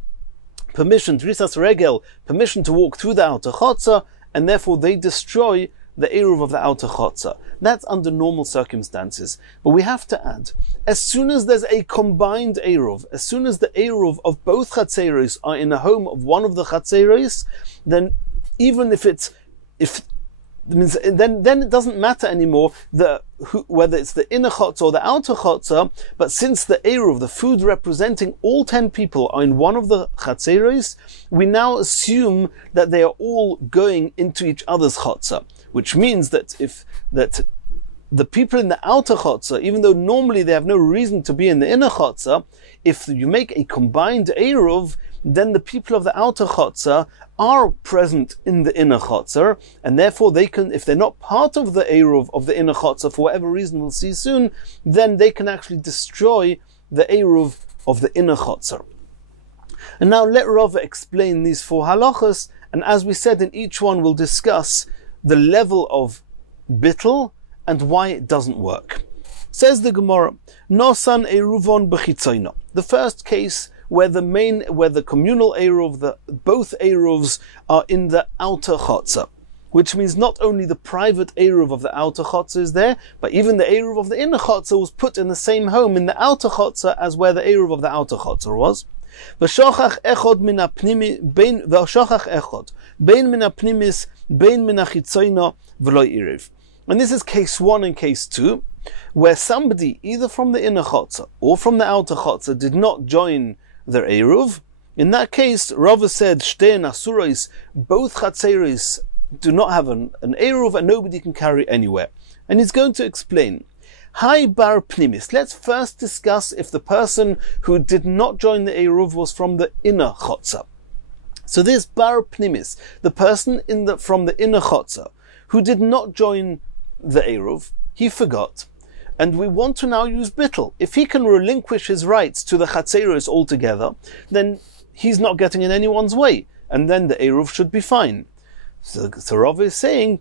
permission, drisas regel, permission to walk through the outer chotzer, and therefore they destroy the Eruv of the outer chotzer. That's under normal circumstances. But we have to add, as soon as there's a combined Eruv, as soon as the Eruv of both chatzeros are in a home of one of the chatzeros, then even then it doesn't matter anymore whether it's the inner chotzer or the outer chotzer, but since the Eruv, the food representing all 10 people, are in one of the chatzeros, we now assume that they are all going into each other's chotzer, which means that the people in the outer chotzer, even though normally they have no reason to be in the inner chotzer, if you make a combined Eruv, then the people of the outer chotzer are present in the inner chotzer, and therefore they can, if they're not part of the Eruv of the inner chotzer for whatever reason we'll see soon, then they can actually destroy the Eruv of the inner chotzer. And now let Rava explain these 4 halachas, and as we said, in each one we'll discuss the level of bittul and why it doesn't work. Says the Gemara, Nosan Eruvon b'chitzoyno. The first case where the communal Eruv, both Eruvs are in the outer chotzer. which means not only the private Eruv of the outer Chotzer is there, but even the Eruv of the inner Chotzer was put in the same home in the outer Chotzer as where the Eruv of the outer Chotzer was. V'shochach echod min ha'pnimi, v'shochach echod, bein min ha'pnimis, bein min ha'chitzoino, v'lo iriv. And this is case 1 and case 2, where somebody, either from the inner Chotzer or from the outer Chotzer, did not join their Eruv. In that case, Rava said, Shtein Asurais, both Chatzeris do not have an Eruv and nobody can carry anywhere. And he's going to explain. Hi bar pnimis. Let's first discuss if the person who did not join the Eruv was from the inner Chotzer. So this bar pnimis, the person from the inner Chotzer, who did not join the Eruv, he forgot. And we want to now use bittul. If he can relinquish his rights to the Chatzeris altogether, then he's not getting in anyone's way. And then the Eruv should be fine. So Rav is saying,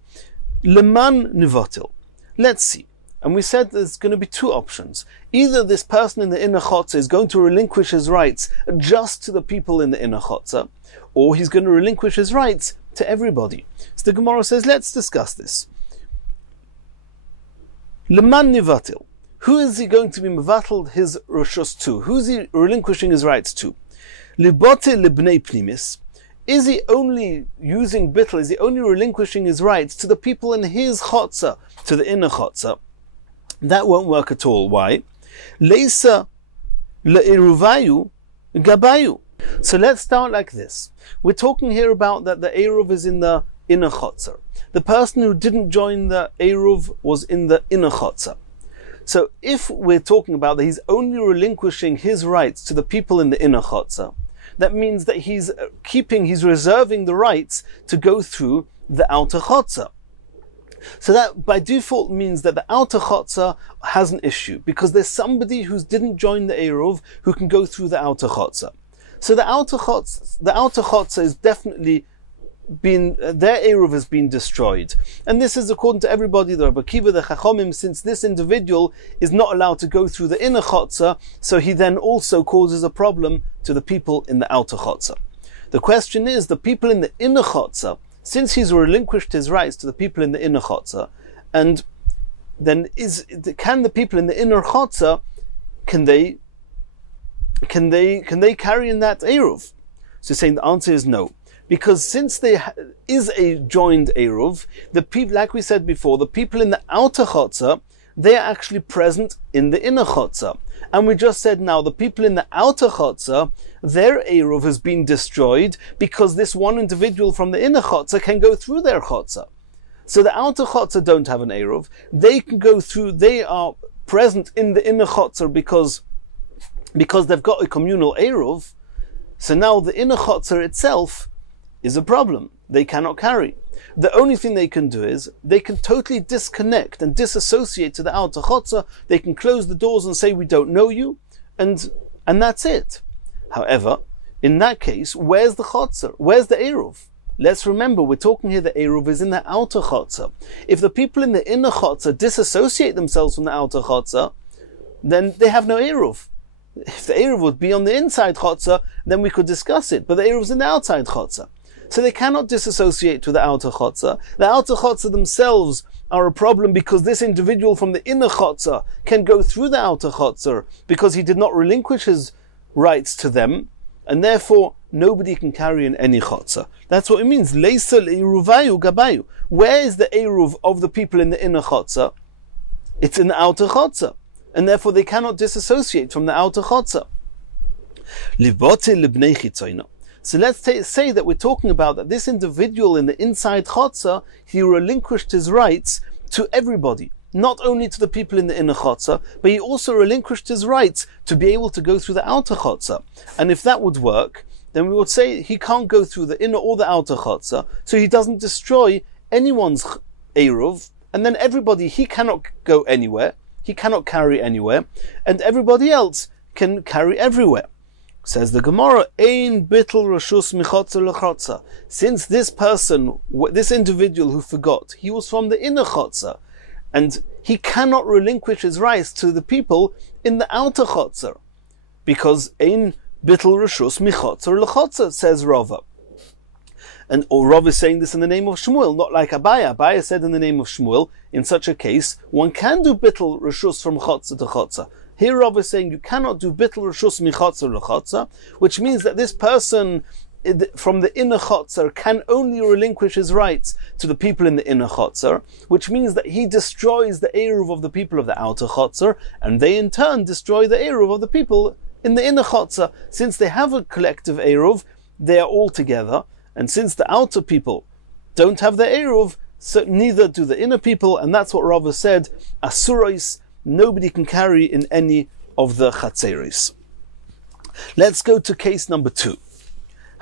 Leman nivotil. Let's see. And we said there's going to be 2 options. Either this person in the inner Chotzer is going to relinquish his rights just to the people in the inner Chotzer, or he's going to relinquish his rights to everybody. So the Gemara says, let's discuss this. Leman nivatil. Who is he going to be mevatel his rishus to? Who is he relinquishing his rights to? Libote libnei pnimis. Is he only using bittul? Is he only relinquishing his rights to the people in his chotzer, to the inner chotzer? That won't work at all. Why? Leisa leiruvayu gabayu. So let's start like this. We're talking here about that the Eruv is in the inner chotzer. The person who didn't join the Eruv was in the inner chotzer. So if we're talking about that he's only relinquishing his rights to the people in the inner chotzer, that means that he's reserving the rights to go through the outer chotzer. So that by default means that the outer chotzer has an issue, because there's somebody who didn't join the Eruv who can go through the outer chotzer. So the outer chotzer is definitely their Eruv has been destroyed. And this is according to everybody, the Rabbi Kiva, the Chachomim, since this individual is not allowed to go through the inner chotzer, so he then also causes a problem to the people in the outer chotzer. The question is, the people in the inner chotzer, since he's relinquished his rights to the people in the inner chotzer, and then can the people in the inner chotzer, can they carry in that Eruv? So saying the answer is no. Because since there is a joined Eruv, the people, like we said before, the people in the outer chotzer, they are actually present in the inner chotzer. And we just said now, the people in the outer chotzer, their Eruv has been destroyed because this one individual from the inner chotzer can go through their chotzer. So the outer chotzer don't have an Eruv. They can go through, they are present in the inner chotzer because they've got a communal Eruv. So now the inner chotzer itself is a problem. They cannot carry. The only thing they can do is they can totally disconnect and disassociate to the outer chotzer. They can close the doors and say, we don't know you, and that's it. However, in that case, where's the chotzer? Where's the Eruv? Let's remember, we're talking here the Eruv is in the outer chotzer. If the people in the inner chotzer disassociate themselves from the outer chotzer, then they have no Eruv. If the Eruv would be on the inside chotzer, then we could discuss it, but the Eruv is in the outside chotzer. So they cannot disassociate to the outer chotzer. The outer chotzer themselves are a problem because this individual from the inner chotzer can go through the outer chotzer because he did not relinquish his rights to them, and therefore nobody can carry in any chotzer. That's what it means. Leisa leiruvayu gabayu. Where is the Eruv of the people in the inner chotzer? It's in the outer chotzer, and therefore they cannot disassociate from the outer chotzer. Libote libnei chitzoino. So let's say that we're talking about that this individual in the inside chotzer, he relinquished his rights to everybody, not only to the people in the inner chotzer, but he also relinquished his rights to be able to go through the outer chotzer. And if that would work, then we would say he can't go through the inner or the outer chotzer, so he doesn't destroy anyone's Eruv, and then everybody, he cannot go anywhere, he cannot carry anywhere, and everybody else can carry everywhere. Says the Gemara, Ein bittul rashus michotzer lechotzer. Since this person, this individual who forgot, he was from the inner chotzer, and he cannot relinquish his rights to the people in the outer chotzer, because Ein bittul rashus michotzer lechotzer, says Rava. or Rav is saying this in the name of Shmuel, not like Abaya. Abaya said in the name of Shmuel, in such a case, one can do bittul reshus from chotza to chotza. Here Rav is saying you cannot do bittul reshus mi chotza to chotza, which means that this person from the inner chotzer can only relinquish his rights to the people in the inner chotzer, which means that he destroys the eruv of the people of the outer chotzer, and they in turn destroy the eruv of the people in the inner chotzer. Since they have a collective eruv, they are all together, and since the outer people don't have the eruv, so neither do the inner people, and that's what Rava said, asurais, nobody can carry in any of the chatzeris. Let's go to case number 2.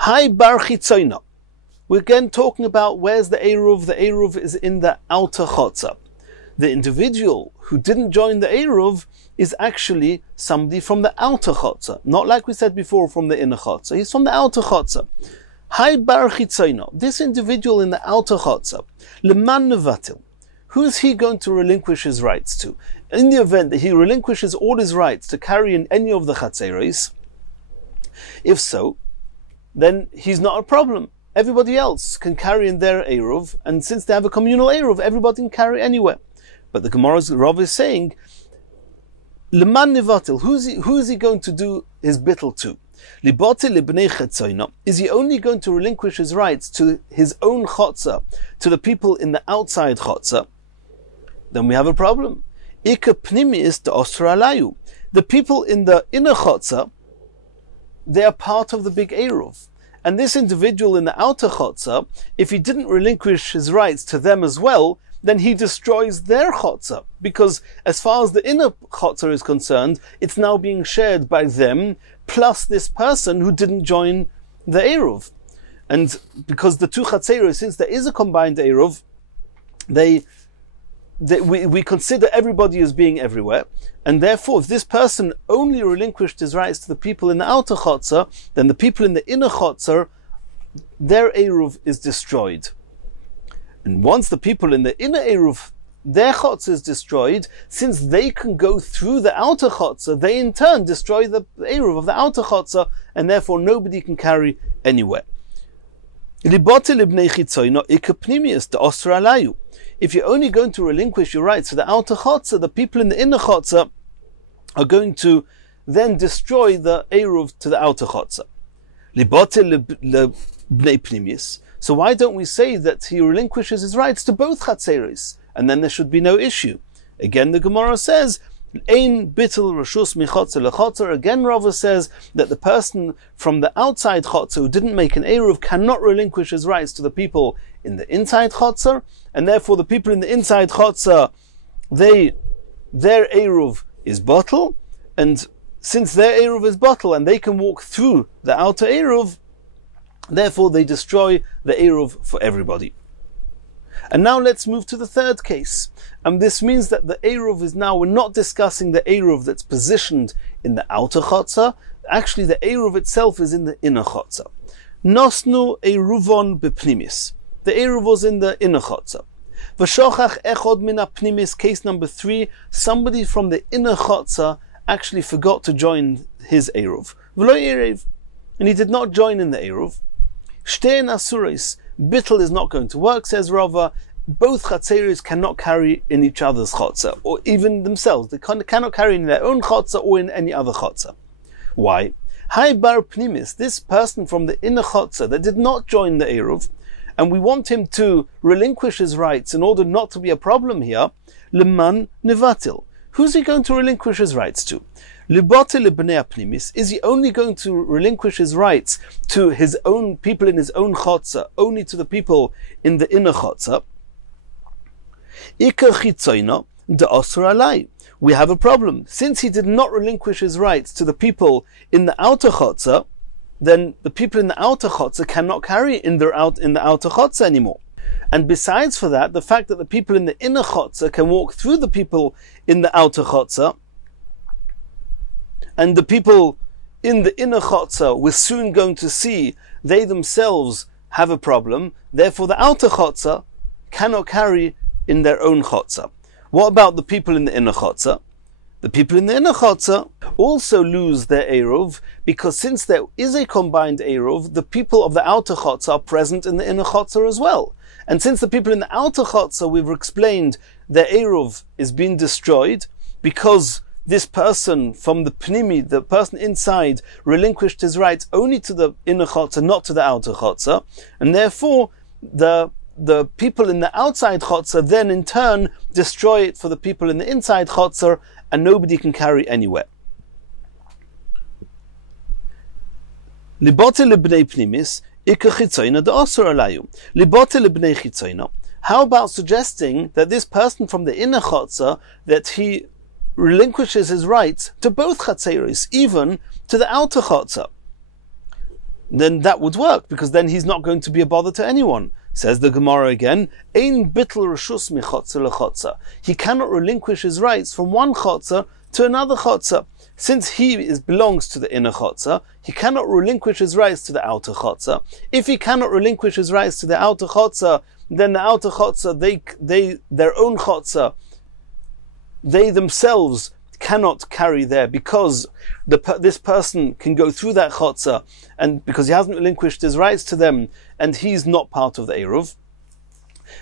Hai bar chitzoina. We're again talking about where's the eruv. The eruv is in the outer chotzer. The individual who didn't join the eruv is actually somebody from the outer chotzer, not like we said before from the inner chotzer. He's from the outer chotzer. Hai bar chitzoina. This individual in the outer chotzer, leman nevatil. Who is he going to relinquish his rights to? In the event that he relinquishes all his rights to carry in any of the chatzeros, if so, then he's not a problem. Everybody else can carry in their eruv, and since they have a communal eruv, everybody can carry anywhere. But the Gemara's Rav is saying, leman nevatil. Who is he going to do his bittul to? Is he only going to relinquish his rights to his own chotzer, to the people in the outside chotzer? Then we have a problem. The people in the inner chotzer, they are part of the big eruv. And this individual in the outer chotzer, if he didn't relinquish his rights to them as well, then he destroys their chotzer. Because as far as the inner chotzer is concerned, it's now being shared by them, plus this person who didn't join the eruv. And because the two chatzeros, since there is a combined eruv, we consider everybody as being everywhere, and therefore if this person only relinquished his rights to the people in the outer chotzer, then the people in the inner chotzer, their eruv is destroyed. And once the people in the inner eruv, their chotzer is destroyed, since they can go through the outer chotzer, they in turn destroy the eruv of the outer chotzer, and therefore nobody can carry anywhere. If you're only going to relinquish your rights to the outer chotzer, the people in the inner chotzer are going to then destroy the eruv to the outer chotzer. So why don't we say that he relinquishes his rights to both chatzeros, and then there should be no issue? Again, the Gemara says, Ein bittul reshus mi chotzer lechotzer. Again, Rava says that the person from the outside chotzer who didn't make an eruv cannot relinquish his rights to the people in the inside chotzer, and therefore the people in the inside chotzer, their eruv is bottle, and since their eruv is bottle and they can walk through the outer eruv, therefore they destroy the eruv for everybody. And now let's move to the third case. And this means that the eruv is now, we're not discussing the eruv that's positioned in the outer chotzer. Actually, the eruv itself is in the inner chotzer. Nosnu eruvon bepnimis. The eruv was in the inner chotzer. V'shochach echod min apnimis, case number 3. Somebody from the inner chotzer actually forgot to join his eruv. V'lo erev. And he did not join in the eruv. Shtein asuris. Bittul is not going to work, says Rava. Both chatzeros cannot carry in each other's chotzer, or even themselves. They cannot carry in their own chotzer or in any other chotzer. Why? Hai bar pnimis, this person from the inner chotzer that did not join the eruv, and we want him to relinquish his rights in order not to be a problem here. Leman nevatil. Who's he going to relinquish his rights to? Is he only going to relinquish his rights to his own people in his own chotzer, only to the people in the inner chotzer? We have a problem. Since he did not relinquish his rights to the people in the outer chotzer, then the people in the outer chotzer cannot carry in the outer chotzer anymore. And besides for that, the fact that the people in the inner chotzer can walk through the people in the outer chotzer, and the people in the inner chotzer, we're soon going to see, they themselves have a problem. Therefore, the outer chotzer cannot carry in their own chotzer. What about the people in the inner chotzer? the people in the inner chotzer also lose their Eruv, because since there is a combined Eruv, the people of the outer chotzer are present in the inner chotzer as well. And since the people in the outer chotzer, we've explained, their Eruv is being destroyed because this person from the pnimi, the person inside, relinquished his rights only to the inner chotzer, not to the outer chotzer, and therefore the people in the outside chotzer then in turn destroy it for the people in the inside chotzer, and nobody can carry anywhere. Libote lebnei pnimis, ika chitzoyna de'osur alayu. Libote lebnei chitzoyna. How about suggesting that this person from the inner chotzer, that he relinquishes his rights to both chatzeros, even to the outer chotzer? Then that would work, because then he's not going to be a bother to anyone. Says the Gemara again, Ein bitl reshus mi chotzer lechotzer. He cannot relinquish his rights from one chotzer to another chotzer. Since he belongs to the inner chotzer, he cannot relinquish his rights to the outer chotzer. If he cannot relinquish his rights to the outer chotzer, then the outer chotzer, their own chotzer, they themselves cannot carry there, because this person can go through that chotzer, and because he hasn't relinquished his rights to them, and he's not part of the Eruv,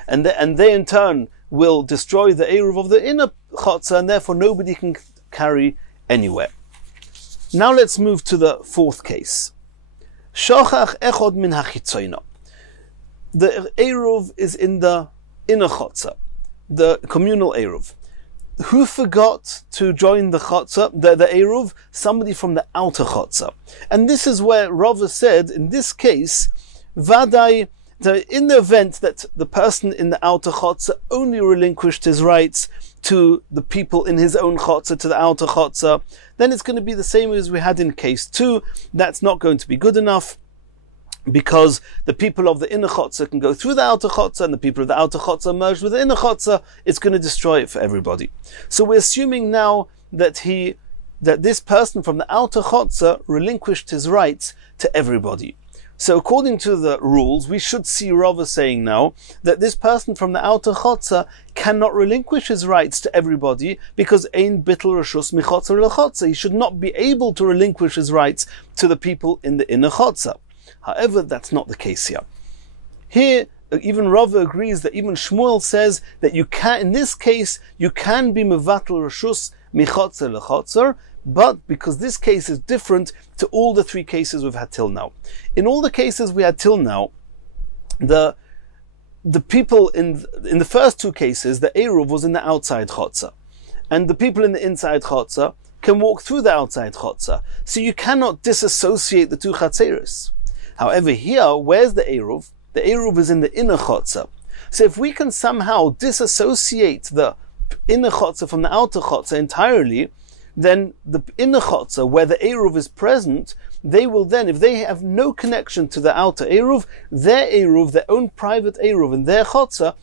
and they in turn will destroy the Eruv of the inner chotzer, and therefore nobody can carry anywhere. Now let's move to the fourth case. Shochach echod min hachitzoyna. The Eruv is in the inner chotzer, the communal Eruv. Who forgot to join the chotzer, the Eruv? Somebody from the outer chotzer. And this is where Rava said, in this case, Vadai, in the event that the person in the outer chotzer only relinquished his rights to the people in his own chotzer, to the outer chotzer, then it's going to be the same as we had in case 2. That's not going to be good enough, because the people of the inner chotzer can go through the outer chotzer, and the people of the outer chotzer merge with the inner chotzer. It's going to destroy it for everybody. So we're assuming now that this person from the outer chotzer relinquished his rights to everybody. So according to the rules, we should see Rava saying now that this person from the outer chotzer cannot relinquish his rights to everybody, because ein bitl reshus mi chotzer lechotzer. He should not be able to relinquish his rights to the people in the inner chotzer. However, that's not the case here. Here, even Rava agrees that even Shmuel says that you can, in this case, you can be mevatel reshus michotzer lechotzer, but because this case is different to all the 3 cases we've had till now. In all the cases we had till now, the people in the first 2 cases, the Eruv was in the outside chotzer, and the people in the inside chotzer can walk through the outside chotzer. So you cannot disassociate the 2 chatzeros. However, here, where's the Eruv? The Eruv is in the inner chotzer. So if we can somehow disassociate the inner chotzer from the outer chotzer entirely, then the inner chotzer, where the Eruv is present, they will then, if they have no connection to the outer Eruv, their own private Eruv in their chotzer,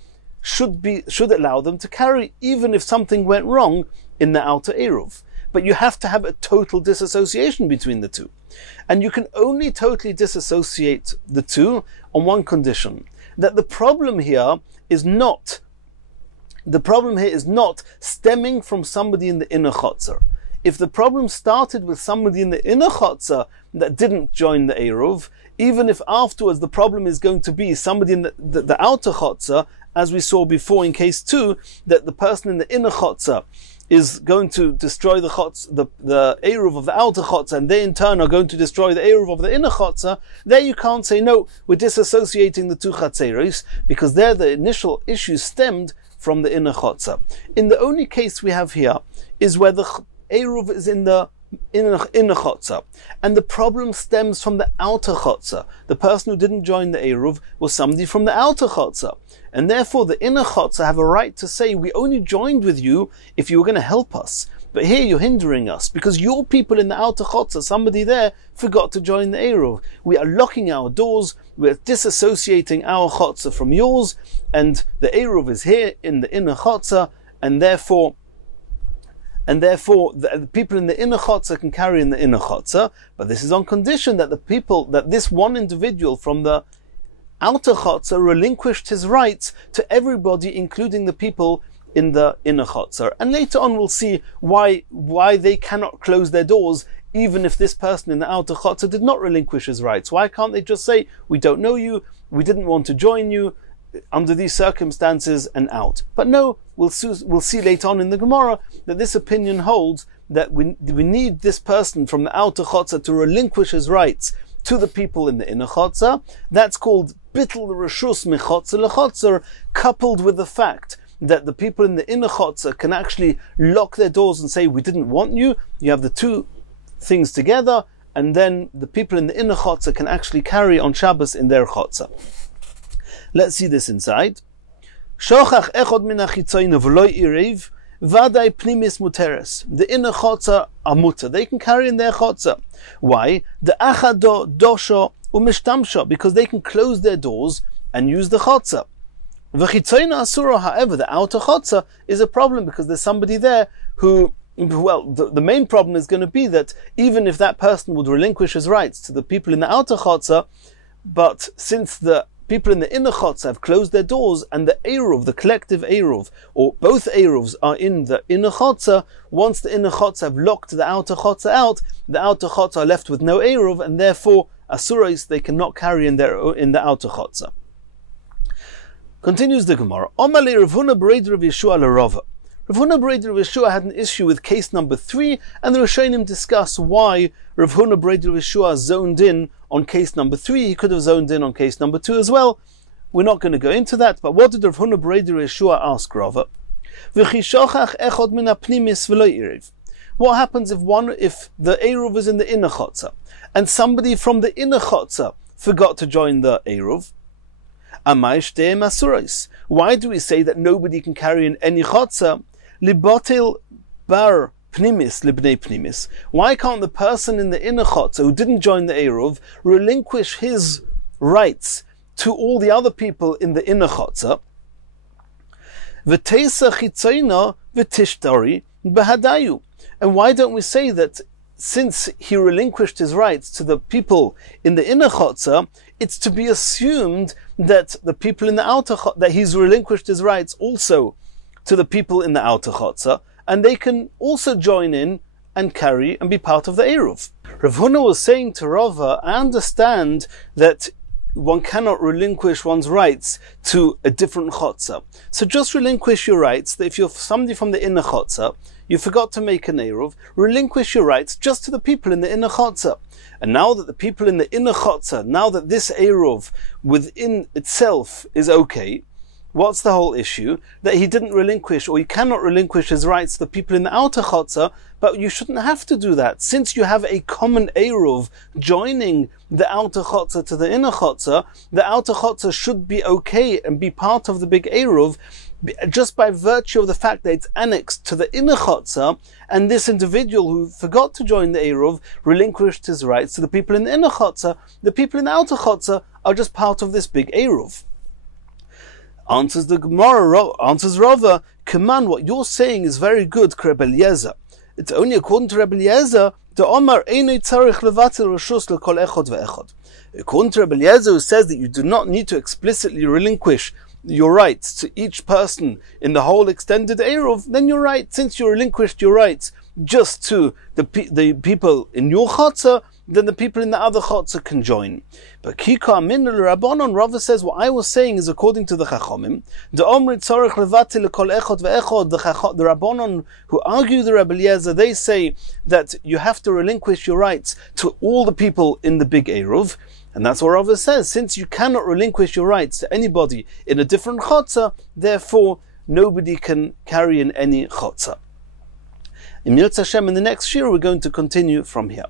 should allow them to carry, even if something went wrong in the outer Eruv. But you have to have a total disassociation between the 2. And you can only totally disassociate the 2 on one condition, that the problem here is not stemming from somebody in the inner chotzer. If the problem started with somebody in the inner chotzer that didn't join the Eruv, even if afterwards the problem is going to be somebody in the outer chotzer, as we saw before in case 2, that the person in the inner chotzer is going to destroy the Eruv of the outer chotzer, and they in turn are going to destroy the Eruv of the inner chotzer, there you can't say, no, we're disassociating the 2 chatzeros, because there the initial issue stemmed from the inner chotzer. In the only case we have here is where the Eruv is in the inner chotzer, and the problem stems from the outer chotzer. The person who didn't join the Eruv was somebody from the outer chotzer, and therefore the inner chotzer have a right to say, we only joined with you if you were going to help us, but here you're hindering us because your people in the outer chotzer, somebody there forgot to join the Eruv. We are locking our doors, we're disassociating our chotzer from yours, and the Eruv is here in the inner chotzer, and therefore the people in the inner chotzer can carry in the inner chotzer, but this is on condition that this one individual from the outer chotzer relinquished his rights to everybody, including the people in the inner chotzer. And later on we'll see why they cannot close their doors even if this person in the outer chotzer did not relinquish his rights. Why can't they just say, we don't know you, we didn't want to join you under these circumstances, and out? But no, we'll see later on in the Gemara that this opinion holds that we need this person from the outer chotzer to relinquish his rights to the people in the inner chotzer. That's called bittul reshus mechotzer lechotzer, coupled with the fact that the people in the inner chotzer can actually lock their doors and say, we didn't want you. You have the two things together, and then the people in the inner chotzer can actually carry on Shabbos in their chotzer. Let's see this inside. Shochach echod min hachitzoyin v'lo irev vaday pnimis muteres. The inner chotzer are muter. They can carry in their chotzer. Why? The achado dosho umishtamsho, because they can close their doors and use the chotzer. V'chitzoyin asura, however, the outer chotzer is a problem because there's somebody there who, well, the main problem is going to be that even if that person would relinquish his rights to the people in the outer chotzer, but since the people in the inner chotzer have closed their doors and the Eruv, the collective Eruv, or both Eruvs are in the inner chotzer, once the inner chotzer have locked the outer chotzer out, the outer chotzer are left with no Eruv, and therefore asurais they cannot carry in the outer chotzer. Continues the Gemara. Omale Rav Huna b'Reid Rav Yeshua l'Rava. Rav Huna b'Reid Rav Yeshua had an issue with case number 3, and the Rishonim discuss why Rav Huna b'Reid Rav Yeshua zoned in on case number 3. He could have zoned in on case number 2 as well. We're not going to go into that, but what did Rav Huna b'Reid Rav Yeshua ask Rava? What happens if the Eruv is in the inner chotzer, and somebody from the inner chotzer forgot to join the Eruv? Why do we say that nobody can carry in any chotzer? Libotil bar pnimis libnei pnimis. Why can't the person in the inner chotzer who didn't join the Eruv relinquish his rights to all the other people in the inner chotzer? V'teisa chitzoina v'tishtari b'hadayu. And why don't we say that since he relinquished his rights to the people in the inner chotzer, it's to be assumed that the people in the outer chotzer, that he's relinquished his rights also to the people in the outer chotzer, and they can also join in and carry and be part of the Eruv. Rav Huna was saying to Rava, I understand that one cannot relinquish one's rights to a different chotzer. So just relinquish your rights. If you're somebody from the inner chotzer, you forgot to make an Eruv, relinquish your rights just to the people in the inner chotzer. And now that the people in the inner chotzer, now that this Eruv within itself is okay, what's the whole issue? That he didn't relinquish, or he cannot relinquish his rights to the people in the outer chotzer, but you shouldn't have to do that. Since you have a common Eruv joining the outer chotzer to the inner chotzer, the outer chotzer should be okay and be part of the big Eruv, just by virtue of the fact that it's annexed to the inner chotzer, and this individual who forgot to join the Eruv relinquished his rights to the people in the inner chotzer. The people in the outer chotzer are just part of this big Eruv. Answers the Gemara, answers Rava, Kaman, what you're saying is very good, Reb Eliezer. It's only according to Reb Eliezer, the Omar einay tzarich levatel reshus lekol echod ve'echod. According to Reb Eliezer, who says that you do not need to explicitly relinquish your rights to each person in the whole extended Eruv, then you're right. Since you relinquished your rights just to the people in your chotzer, then the people in the other chotzer can join. But Kika Amin Rabbanon, Rava says what I was saying is according to the Chachomim. The Omrit Tzarech Levatil Lekol Echod Ve'echod. The Rabbanon who argue the Rebbe Eliezer, they say that you have to relinquish your rights to all the people in the big Eruv. And that's what Rava says. Since you cannot relinquish your rights to anybody in a different chotzer, therefore nobody can carry in any chotzer. In Yirtzeh Hashem, in the next shiur, we're going to continue from here.